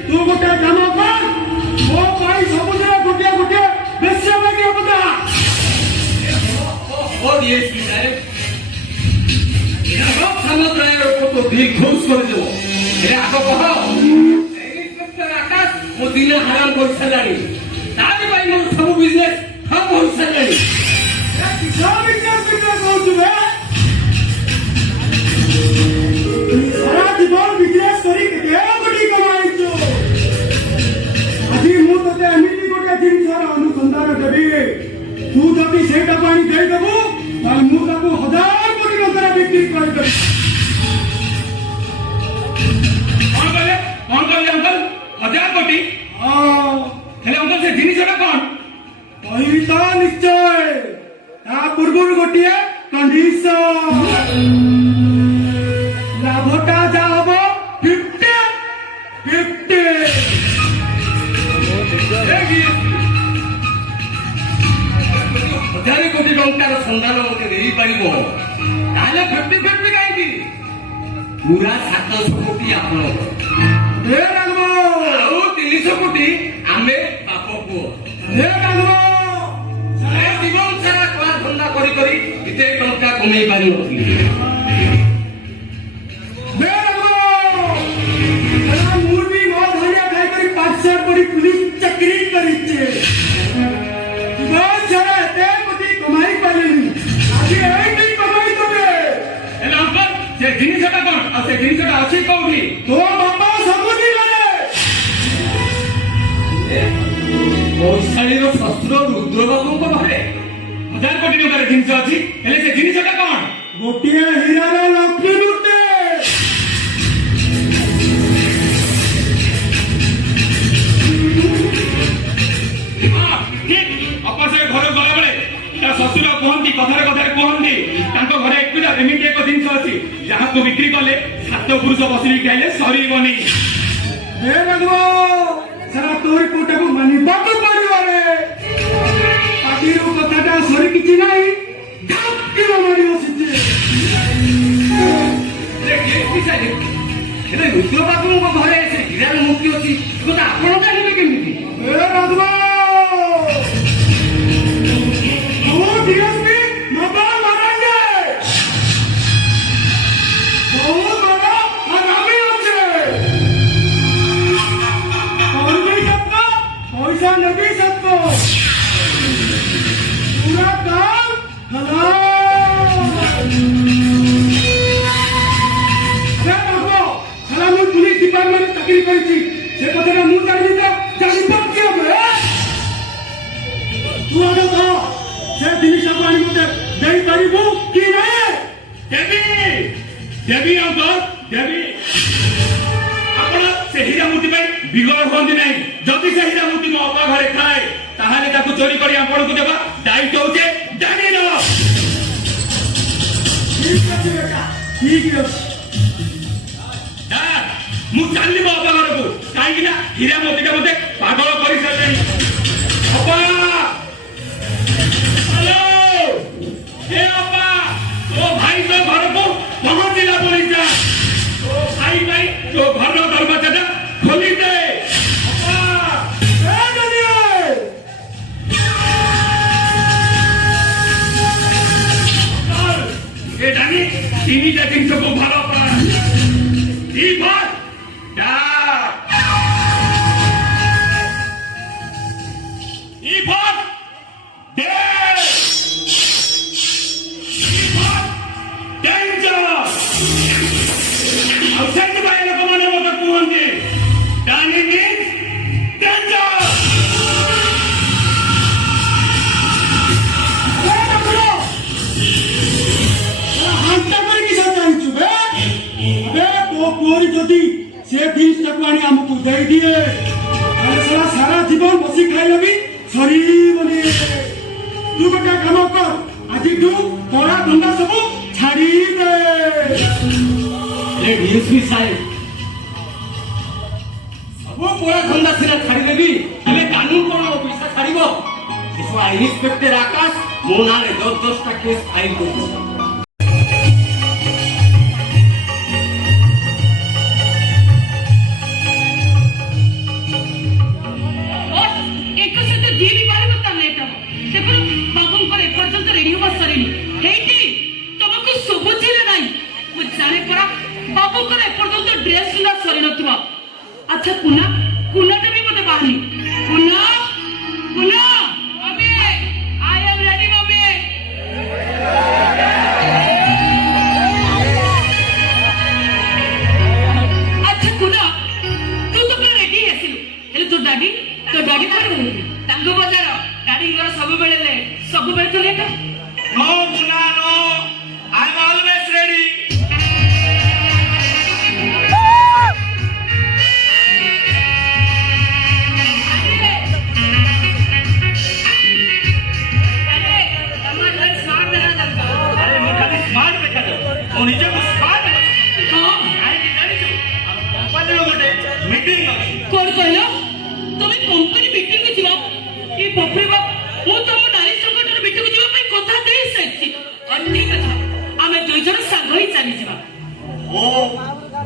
तू गोटे काम कर मो भाई सबुज गोटे गोटे बेसिया लगे बता ডিএসপি সাহেব এরা সব সামুদ্রায়ের উপর তো দীর্ঘোষ করে দেব এরা আগ কহ ইন্সপেক্টর আকাশ মো দিনে হারাম করে সারিলানি তারি পাই মোর সব বিজনেস সব হই সারিলানি কিসব বিজনেস কହୁଥିବେ সারা জীবন বিজনেস করি কেତେ কোটি কମାଇଛୁ ଆଜି ମୁଁ ତତେ ଏମିତି ଗୋଟେ ଜିନିଷର ଅନୁସନ୍ଧାନ ଦେବି ତୁ ଯଦି ସେଇଟାକୁ ଆଣି ଦେଇଦେବୁ ତାହେଲେ ମୁଁ ତାକୁ 1000 କୋଟି ଟଙ୍କାରେ ବିକ୍ରି କରିଦେବି କଣ କହିଲେ ଅଙ୍କଲ 1000 କୋଟି ହେଲେ ଅଙ୍କଲ ସେ ଜିନିଷଟା କଣ କହିବି ତ ନିଶ୍ଚୟ ତା ପୂର୍ବରୁ ଗୋଟିଏ କଣ୍ଡିସନ ଲାଭଟା ଯାହା ହବ 50-50 1000 କୋଟି ଟଙ୍କାର ସନ୍ଧାନ ମୋତେ ଦେଇପାରିବ ତାହେଲେ 50-50 କାହିଁକି ପୁରା 700 କୋଟି ଆପଣଙ୍କର ଆଉ 300 କୋଟି ଆମେ ବାପ ପୁଅ ସାରା ଜୀବନ ସାରା କଳା ଧନ୍ଦା କରି କରି ଏତେ ଟଙ୍କା କମେଇ ପାରିନଥିଲି ମୁଁ ବି ମୋ ଧରିଆ ଖାଇକରି 500 କୋଟି ପୁଲିସ ଚାକିରି କରିଛେ ସାରା ଏତେ କୋଟି କମାଇ ପାରିଲିନି ଆଜି ଏଇଠି କମାଇ ଦେବେ ହେଲେ ଅଙ୍କଲ ସେ ଜିନିଷଟା କଣ ଆଉ ସେ ଜିନିଷଟା ଅଛି କୋଉଠି ତୋ ବାପା ସବୁଦିନରେ ବୈଶାଳୀର ଶ୍ୱଶୁର ରୁଦ୍ରବାବୁଙ୍କ ଘରେ 1000 କୋଟି ଟଙ୍କାର ଜିନିଷ ଅଛି ହେଲେ ସେ ଜିନିଷଟା କଣ ଗୋଟିଏ ହୀରାର ଲକ୍ଷ୍ମୀ ମୂର୍ତ୍ତି ଅପସରେ ଘରେ ଗଲାବେଳେ ତା ଶ୍ୱଶୁର କୁହନ୍ତି କଥାରେ କୁହନ୍ତି ତାଙ୍କ ଘରେ ଏମିତି ଏକ ଜିନିଷ ଅଛି ଯାହାକୁ ବିକ୍ରି କଲେ 7 ପୁରୁଷ ବସିକି ଖାଇଲେ ସରିବନି ସାରା ତୋରି କୋଟାକୁ ମାନିବାକୁ ପଡିବ ରେ ପାଟିରୁ କଥାଟା ସରି କିଛି ନାହିଁ ଢାକିବା ମାରି ବସିଛି ରୁଦ୍ରବାବୁଙ୍କ ଘରେ ସେ ହୀରାର ମୂର୍ତ୍ତି ଅଛି ଆପଣ ଜାଣିବେ କେମିତି पैसा नहीं सकते पूरा काम पुलिस डिपार्टमेंट चाकरी करी से कथा मुझे जानी तो जानी किए तू आगे कह से जिनिस को आनी मत दे पारिबु कि नहीं देवी अंकल देवी ଆପଣ ସେ ହୀରା ମୂର୍ତ୍ତି ପାଇଁ ବିଗଳ ହୁଅନ୍ତି ନାହିଁ ଯଦି ସେ ହୀରା ମୂର୍ତ୍ତି ମୋ ଅପା ଘରେ ଥାଏ ତାହେଲେ ତାକୁ ଚୋରି କରି ଆପଣଙ୍କୁ ଦେବା ଦାୟିତ୍ୱ ହଉଛି ଜାଣି ନେବ ठीक है ମୁଁ ଚାଲିଲି ମୋ ଅପା ଘରକୁ କାହିଁକି ନା ହୀରା ମୂର୍ତ୍ତିଟା ମତେ ପାଗଳ କରିସାରିଲାଣି ଅପା ହ୍ୟାଲୋ ଏ ଅପା ତୋ ଭାଇ ତୋ ଘରକୁ ପହଞ୍ଚିଲା ପଡ଼ିଲା ତୋ ଭାଇ ପାଇଁ ତୋ ଘର ଦରବାଜାଟା ଖୋଲି ଦେ ଏ ଜାଣି ତିନିଟା ଜିନିଷକୁ ଭଲ କର हमको दे दिए सारा जीवन बसी खाइले भी सरीबनी तू गोटे काम कर आज तू कड़ा धंदा सब छाड़ी दे डीएसपी साहेब सब कड़ा धंदा सीना छाड़ी देवी हेले कानून कौन मो पैसा छाड़ब इन्स्पेक्टर आकाश मो ना 10-10टा केस फाइल कर एक सहित जी भी पारे बता लेट हम देखो बाबू पर एक पर्यंत रेडियो बस सरेनी हेट सबको एपर्यंत ड्रेस सुधा सरी नथिबा अच्छा कुना कुनाटा भी मते बाहनी कुना कुना mummy I am ready mummy अच्छा कुना तू तो पूरा रेडी हेसिलु हेले तो डैडी पर तांगो बजार डैडी घर सब बेले तो लेट नो मुना नो आई एम ऑलवेज रेडी कोड कहलो तमे कंपनी मीटिंग को जिवा ए बपरे बाप मु तम नारी संगठन मीटिंग को जिवा पे कथा देई सच्ची अन्नी कथा आमे दुई जन संग ही चली जिवा ओ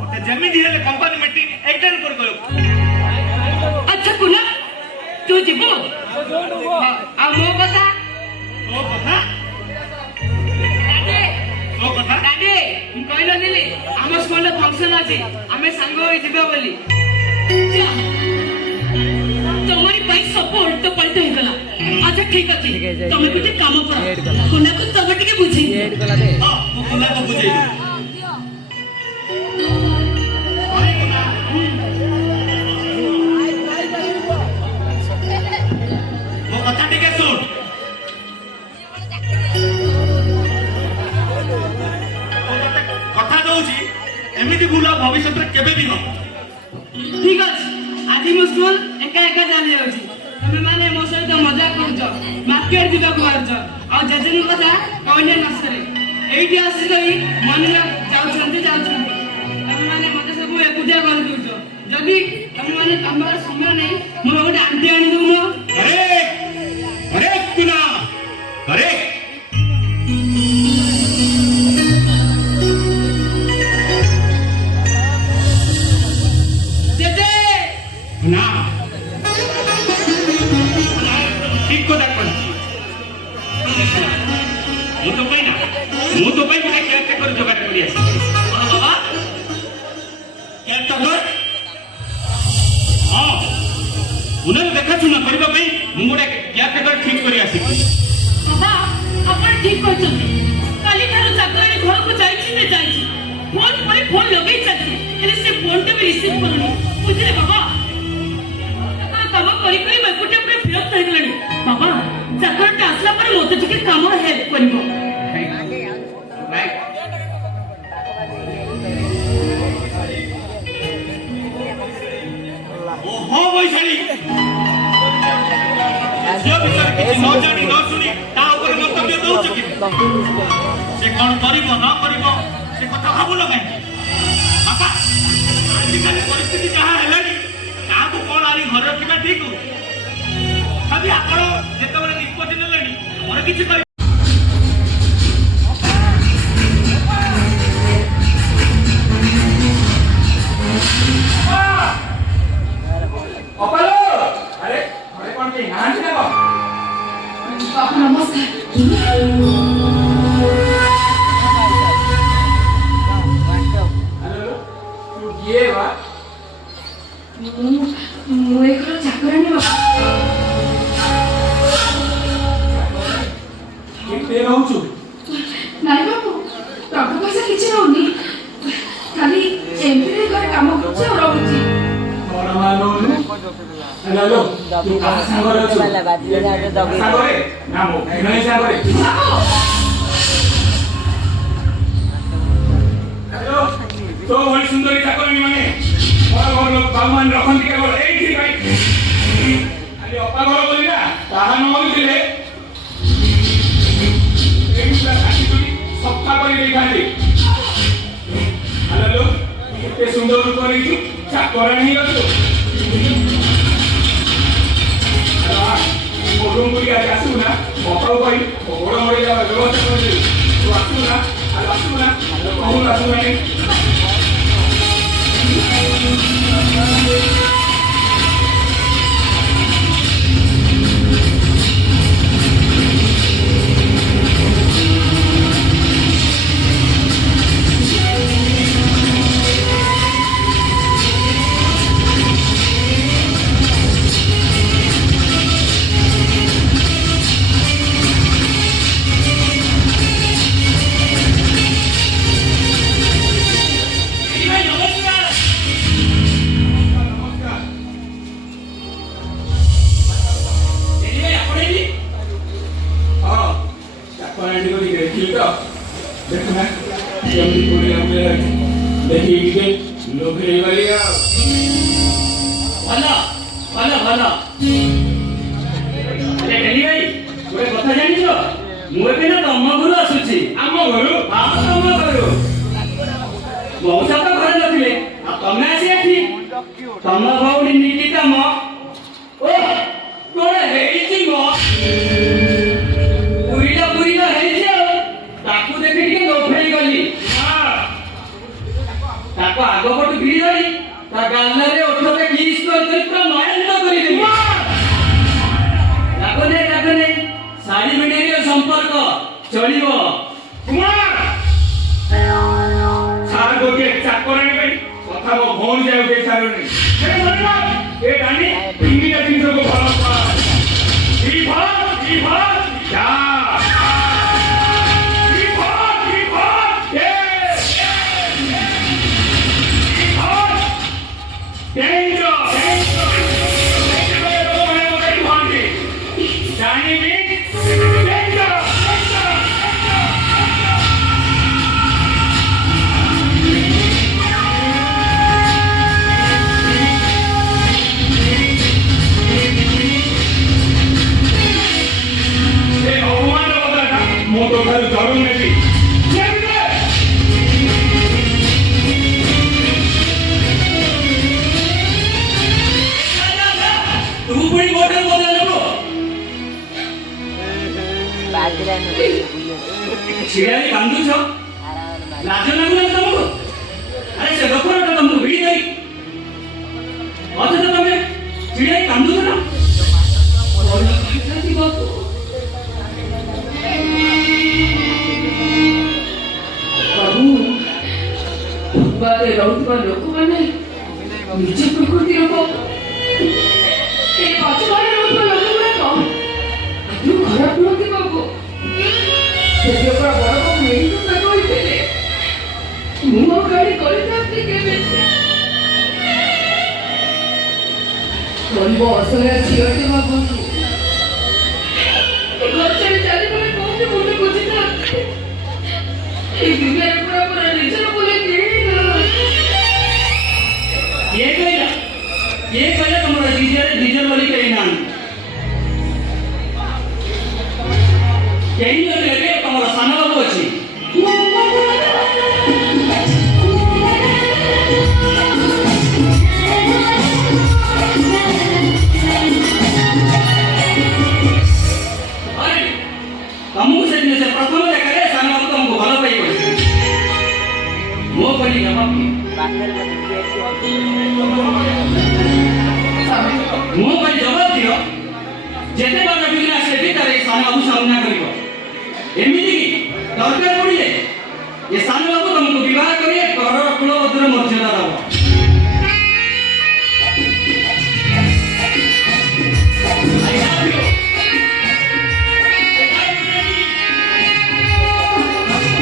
ओते जेमिति हेले कंपनी मीटिंग एकटन कर गयो अच्छा कुना तू जिबो आ मो कथा दादी कहलो दिली हम स्कूल फंक्शन अछि आमे संग होई जिबो बोली तुम्हारी भाई सपोर्ट तो पलटे हो गला अच्छा ठीक अछि तमे कुछ काम करो कोना को तब टिके बुझी हां कोना को बुझी वो कथा टिके सुन कथा दउची एमिति भूला भविष्य में केबे भी हो ठीक अछि आज मो स्कूल एका एका जानी होची तमे माने मो सहित मजाक करूछ मार्केट दिबा को मारछ आ जजनी कथा कहने नसरे एइठी आसी गई मन जाउछंती तमे माने मते सब एकुटिया कर दूछ जदी तमे माने तमरा समय नै मो गोटे आंटी आनी दउनो अरे अरे कुना अरे ना ठीक को देख मु तो भाई गोटे केयरटेकर जोगाड़ करी आसी बाबा केयरटेकर हाँ उन्हें देखा सुना करबा पई मु गोटे केयरटेकर ठीक करी आसी बाबा अपन ठीक कहछन काली थारो चाकरानी घर को जाईची फोन पर फोन लगेई चाची हेले से फोन के भी रिसीव करनी बुझले बाबा काम करी करी मैं कुटे पूरे विरक्त हो गलनी बाबा चाकरटा आसला पर मोते टिके काम हेल्प करबो राइट ओ हो वैशाली जो विचार किसी न जानी न सुनी ता ऊपर मंतव्य दउछ कि से कोन करिवो न करिवो से कथा भाबु न काई बाबा आजिकल परिस्थिति जहा हेलानी ताको कोन आरी घर रखिबा ठीक हो अभी आपण जेतबेले निष्पत्ति नेलेनी और किछि कर अपालो अरे अरे कोन के नांच ना बाबू नमस्कार हेलो तू किए बा ମୁଁ ଏ ଘର ଚାକରାଣୀ ବାବା କେତେ ରହୁଛୁ ନାଇଁ ବାବୁ ଟଙ୍କା ପଇସା କିଛି ରହୁନି ଖାଲି ଏମିତିରେ ଘରେ କାମ କରୁଛି ଆଉ ରହୁଛି ବଡମା ନଉନୁ ହେଲୋ ତୁ କାହା ସାଙ୍ଗରେ ଅଛୁ ସାଙ୍ଗରେ ନା ମୋ ଭିଣୋଇ ସାଙ୍ଗରେ हेलो तो भली सुंदरी चाकरानी माने घर घर लोग बाबूमान रखती केवल एठी भाई खाली अपा घर बोली ना ताहा न होइले एमिला काटी करी सफा करी देई खाली हेलो केते सुंदर रूप रही चाकरानी गयो बोलूं बोली आज आसू ना बपाऊ भाई बड़ मरे जा व्यवस्था कर दे तू आसू ना कहूँ आसू मैंने परांडी को देखिए तो देखना जल्दी पूरी हमने रखी देखिए कि लोग रे वाली आ भला भला भला अरे डेली भाई गोटे कथा जानिछ मु एबे ना तम घरु आसुछि आम घरु हां तम घरु मौसा तो घर नथिले आ तमे आसी एठी तम भौणी निकिता म ओ कोण हेइछि म पुरीला हेइछि ताकू देखि के लोभेई गली ताको आगो पटु भिड़ी धरी ता गालरे ओठरे किस कर पूरा नयन करि देली लागने साड़ी मिडेरियो संपर्क चलिबो कुमार सार गोटे चाकरानी भाई कथा वो फोन जाय उठे सारनी हे भला ए डानी इंडिया दिन को भला पा ई भात जा ई भात ए ई भात डेंजर जानी भी डेंजर ମୁଁ ତ ଖାଲି ଜରୁରୀ ନେବି तू पुणी मोटर बदल लो छिड़ाई कांदू छ लाज लागु तुमको अरे से गफरटा तुमको भिड़ी धरी अथच तमे छिड़ाई कांदू ना प्रभु फुटपाथे रहुଥିବା ଲୋକମାନେ ନିଜ ପ୍ରକୃତିର ଏ ପଛରେ ରହୁଥିବା ଲୋକଗୁଡ଼ାକ ଆଦୌ ଖରାପ ନୁହନ୍ତି ବାବୁ ସେଦିନ ବଡ଼ ବଡ଼ ମେରି କଥା କହିଥିଲେ ମୁଁ ଆଉ ଗାଡ଼ି କରିଥାନ୍ତି କେମିତି ଗରିବ ଅସହାୟ ଝିଅଟି ବାବୁ ଏ ଗଛରେ ଚାଲିଗଲେ କୋଉଠି ମୁଣ୍ଡ ବୁଝିଥାନ୍ତି ଏ ଦୁନିଆରେ ପୁରା ପୁରା ନିଜର ବୋଲି ये कहला तुमरा डीजल वाली कहीं ना कहीं लगे तुमरा साना बाबू अछि अरे तुमको से दिन से प्रथम देखा रे साना बाबू तुमको भलो पाई गयो मो पनी जवाब मो पर जवाब दियो जेते बार बिगना सेठी तारे साना बाबू सामना करिवो एमिति की दरकार पड़िले ये साना बाबू तुमको विवाह करिए घर कुलवधूर मर्यादा दबो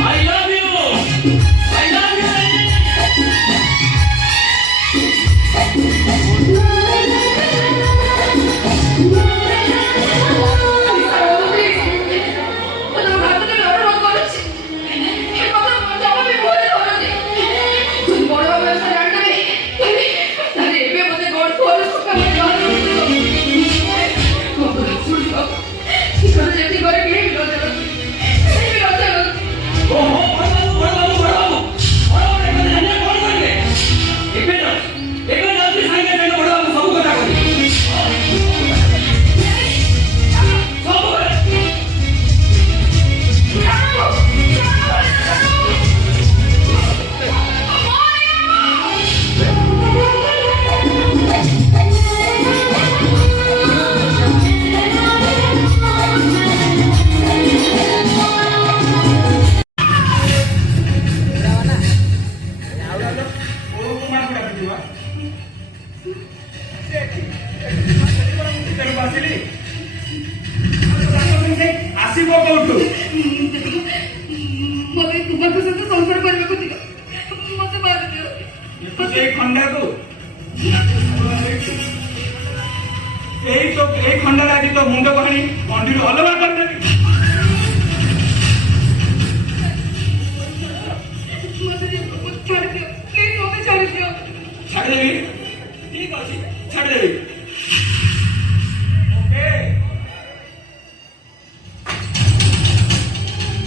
I love you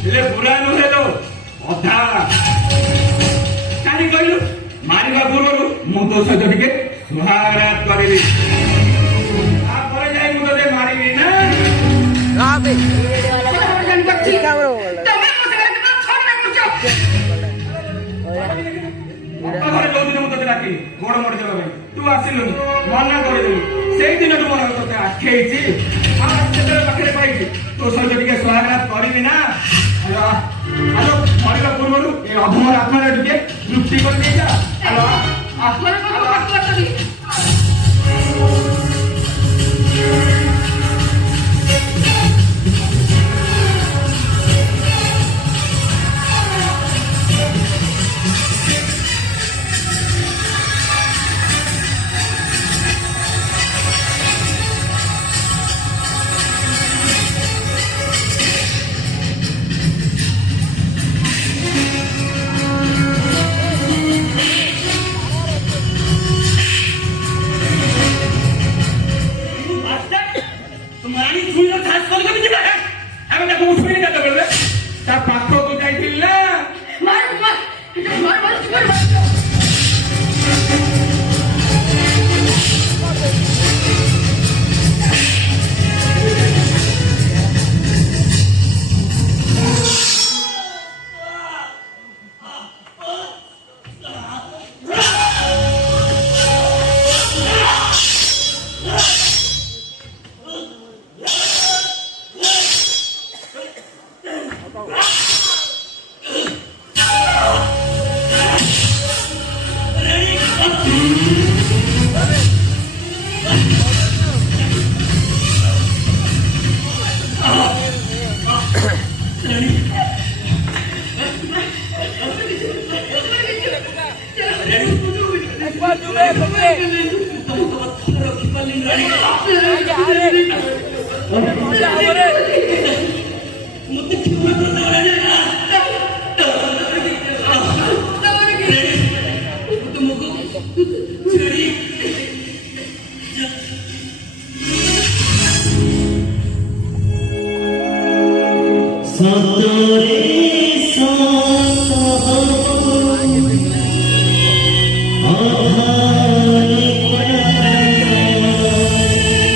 ହେଲେ ପୁରା ନୁହେଁ ଲୋ ଅଧା। କାହିଁ କହିଲୁ ମାରିବା ପୂର୍ବରୁ ମୁଁ ତୋ ସହିତ ଟିକେ ସୁହାଗରାତ କରିବି, ତାପରେ ଯାଇ ମୁଁ ତୋତେ ମାରିବି ନା। ତମେ ମୋ ସାଙ୍ଗରେ ଜମା ଛଳନା କରୁଛ। ଘରେ ଯୋଉଦିନ ମୁଁ ତୋତେ ଡାକି ଗୋଡ ମୋଡି ଦେବା ପାଇଁ ତୁ ଆସିଲୁନି, ମନା କରିଦେଲୁ। ସେଇଦିନଠୁ ମୋର ତୋତେ ଆଖେଇଛି, ସେତେବେଳେ ପାଖରେ ପାଇଛି ତୋ ସହିତ ଟିକେ ସୁହାଗରାତ କରିବି ନା। ମରିବା ପୂର୍ବରୁ ଏ ଅଧମର ଆତ୍ମାରେ ଟିକେ ତୃପ୍ତି କରିଦେଇଯା। ତା ପାଖକୁ ଯାଇଥିଲି ନା।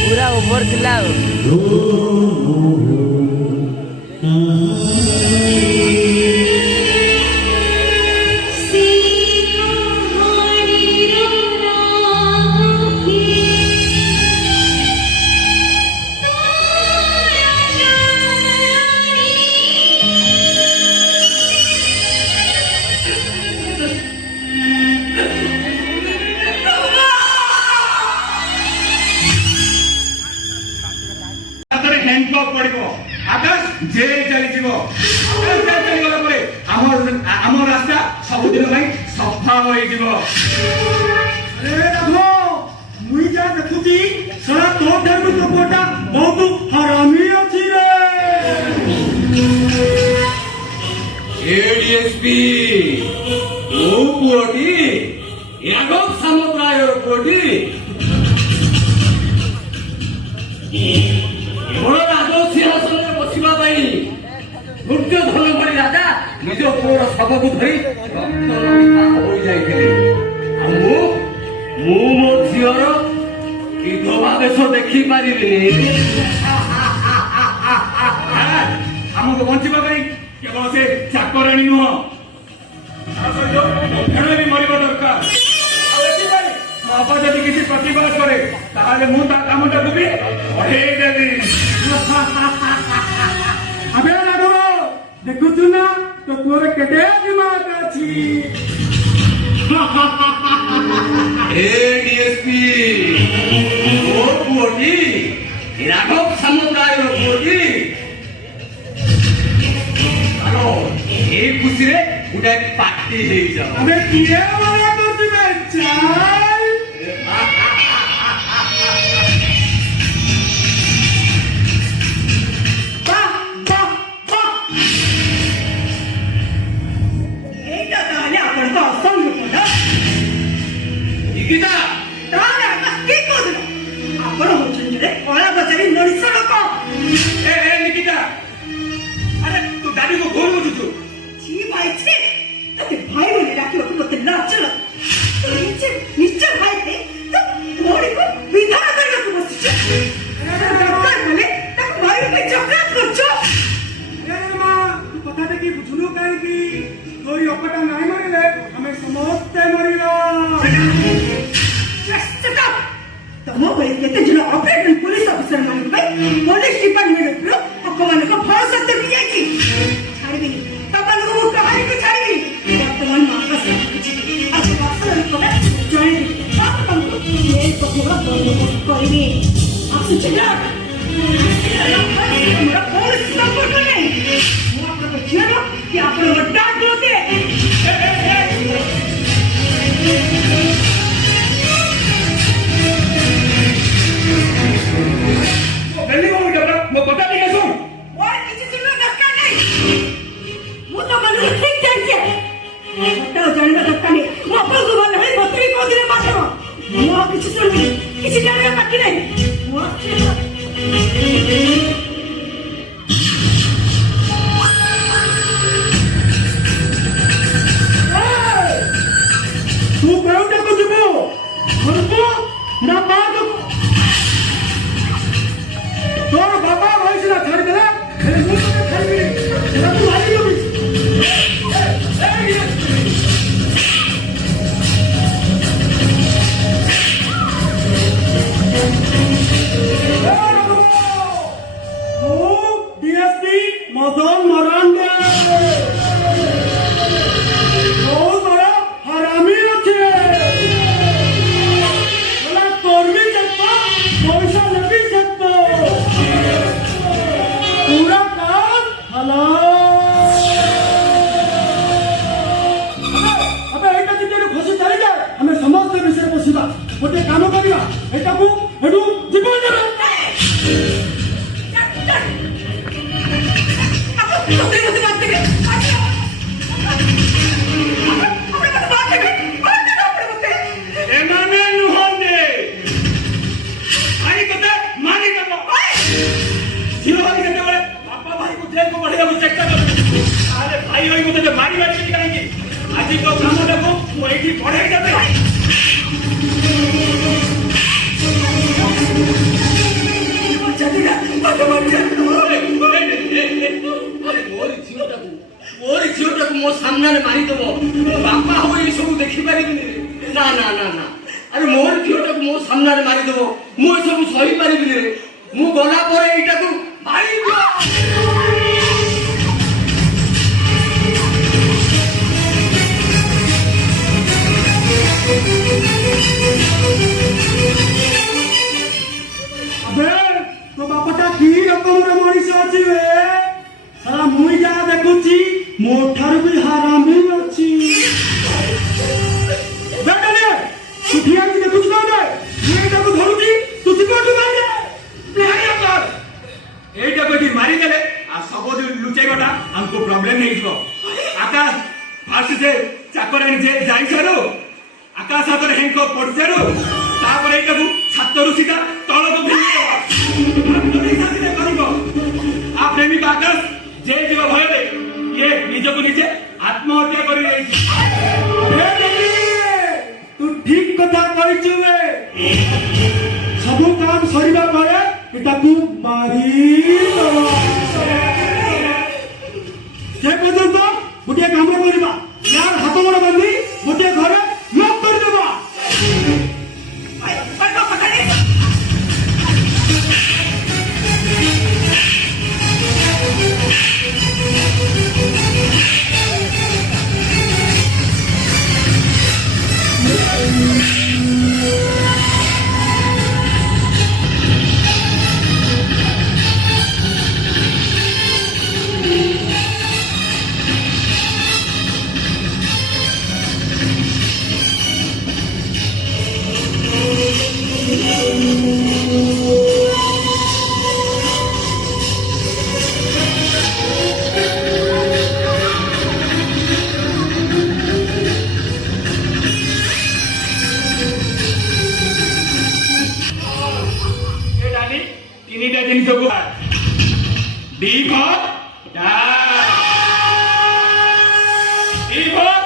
पूरा ऊपर ଥିଲା ଆଉ जेल चलीଯିବ। चलीगला ପରେ ଆମ ରାସ୍ତା ସବୁଦିନ ପାଇଁ ସଫା ହୋଇଯିବ। ମୁଇଁ ଯାହା ଦେଖୁଛି ଶଳା ତୋ ଠାରୁ ତୋ ପୁଅଟା ବହୁତ ହରାମି ଅଛି ରେ। ଏଡିଏସପି ଓ ପୁଅଟି ୟାଗବ ସାମନ୍ତରାୟର ପୁଅଟି ବଡ଼ ରାଜ ସିଂହାସନରେ ବସିବା ପାଇଁ ଦୁର୍ଯ୍ୟୋଧନ ଭଳି ରାଜା ନିଜ ପୁଅର ଶବକୁ ଧରି ହୋଇଯାଇଥିଲେ। ଆଉ ମୁଁ ମୋ ଝିଅର ବିଧବା ବେଶ ଦେଖିପାରିଲିନି। ଆମକୁ ବଞ୍ଚିବା ପାଇଁ କେବଳ ସେ ଚାକରାଣୀ ନୁହଁ, ତା ସହିତ ଭେଣ ବି ମରିବା ଦରକାର। ଆଉ ଏଥିପାଇଁ ବାପା ଯଦି କିଛି ପ୍ରତିବାଦ କରେ ତାହେଲେ ମୁଁ ତା କାମଟାକୁ ବି ବଢେଇ ଦେବି। ଆବେ ରାଘବ ଦେଖୁଛୁ ନା ତୋ ପୁଅର କେତେ ଦିମାଗ ଅଛି। ଏଡିଏସପି ଓ ପୁଅଟି ରାଘବ ସାମନ୍ତରାୟର ପୁଅଟି এই খুশিরে গোটাଏ ପାର୍ଟି ହେଇଯାଉ। ଆମେ କିଏ ମନା କରୁଛୁ ବେ ଚାଲ। এইটা তাহলে আপনার তো অসম্ভব না। নিকিতা তাহলে আপনার কি করবেন? আপনার হচ্ছেন যে কলা বাজারি মরিচ লোক। নিকিতা আরে তু দাবি को भूल बुझुछु छी भाई छी तते भाई बोली डाकियो को तते लाज ल निश्चय भाई थे तो मोड़ी को विधान करने को बस डॉक्टर बोले तक भाई पे चक्कर करछो अरे मां तू पता दे कि बुझुनु काहे कि तोरी अपटा नाही मरिले हमें समस्त मरिला चुप तमो भाई केते जन ऑपरेटर पुलिस ऑफिसर मान भाई पुलिस डिपार्टमेंट रो अपमान को भरोसा दे दिए छी छाड़ी तब लोग वो कहानी को छाड़ी वर्तमान मां का सब आज वास्तव में को जाने बात तुमको ये तो पूरा कोई नहीं आपसे चिल्ला मेरा पुलिस सपोर्ट नहीं वो आपका तो चलो कि आप लोग डांट दोगे गली में डबरा मैं पता नहीं सुन और किसी से धक्का नहीं वो तो मन में ठीक ठाक है बताओ जाने का धक्का नहीं वो अपन को बोल है बतरी को दिन मारो वो किसी से किसी जाने का धक्का नहीं वो तू बेउटा को जीवो हमको ना बात तोर बाबा वैसे ना छड़ देला मेरे मुंह में खाई गई ना तू आई लोगी ओ डीएसपी मदन मरांडे बहुत बड़ा हरामी আছে বলা করবি দেখতো পয়সা লবি দেখতো पूरा काम हलाल अबे एटा जिते खुशी चली जाए हमें समस्त विषय पसिबा गोटे काम करिया एटा को हेडू जीवन देबे भाई होई मुझे मारी मारी करेंगे आज तो काम देखो वो एक ही पढ़े जाते मोर झीटा को मो सामने मारी दबो बापा हो ये सब देखि पारिबिनी ना ना ना ना अरे मोर झीटा को मो सामने मारी दबो मो सब सही पारिबिनी रे मु गला पर एटा को मारी दो अबे तो बापाटा की रकम रे मनीष अछि रे साला मुई जा देखुची मोठार भी हरामी अछि बेटा ने सुठिया की देखुच ना रे ये टाको धरुची तू चिकोट मार दे नहीं कर एटा बेटी मारी देले आ सब लुचाई गटा हमको प्रॉब्लम नहीं जो आकाश फास्ट से चाकरानी जे जाई छरो आकाश हाथ हेंको पड़छरो तापर एटाको छातरु सीधा तळ को फेंकी दो आप प्रेमिक आकाश जे जीव भय दे ये निजको निजे आत्महत्या करि रही तू ठीक कथा कहिछु बे सब काम सरिबा परे एटाको मारी दो जे पର୍ଯ୍यন্ত गोटे काम करबा यार हाथ मोड़ बांधी गोटे घरे लॉक कर देबा डाली 3टा जिनिस को डी फॉर डा, D for dance, D for dance, D for Shiva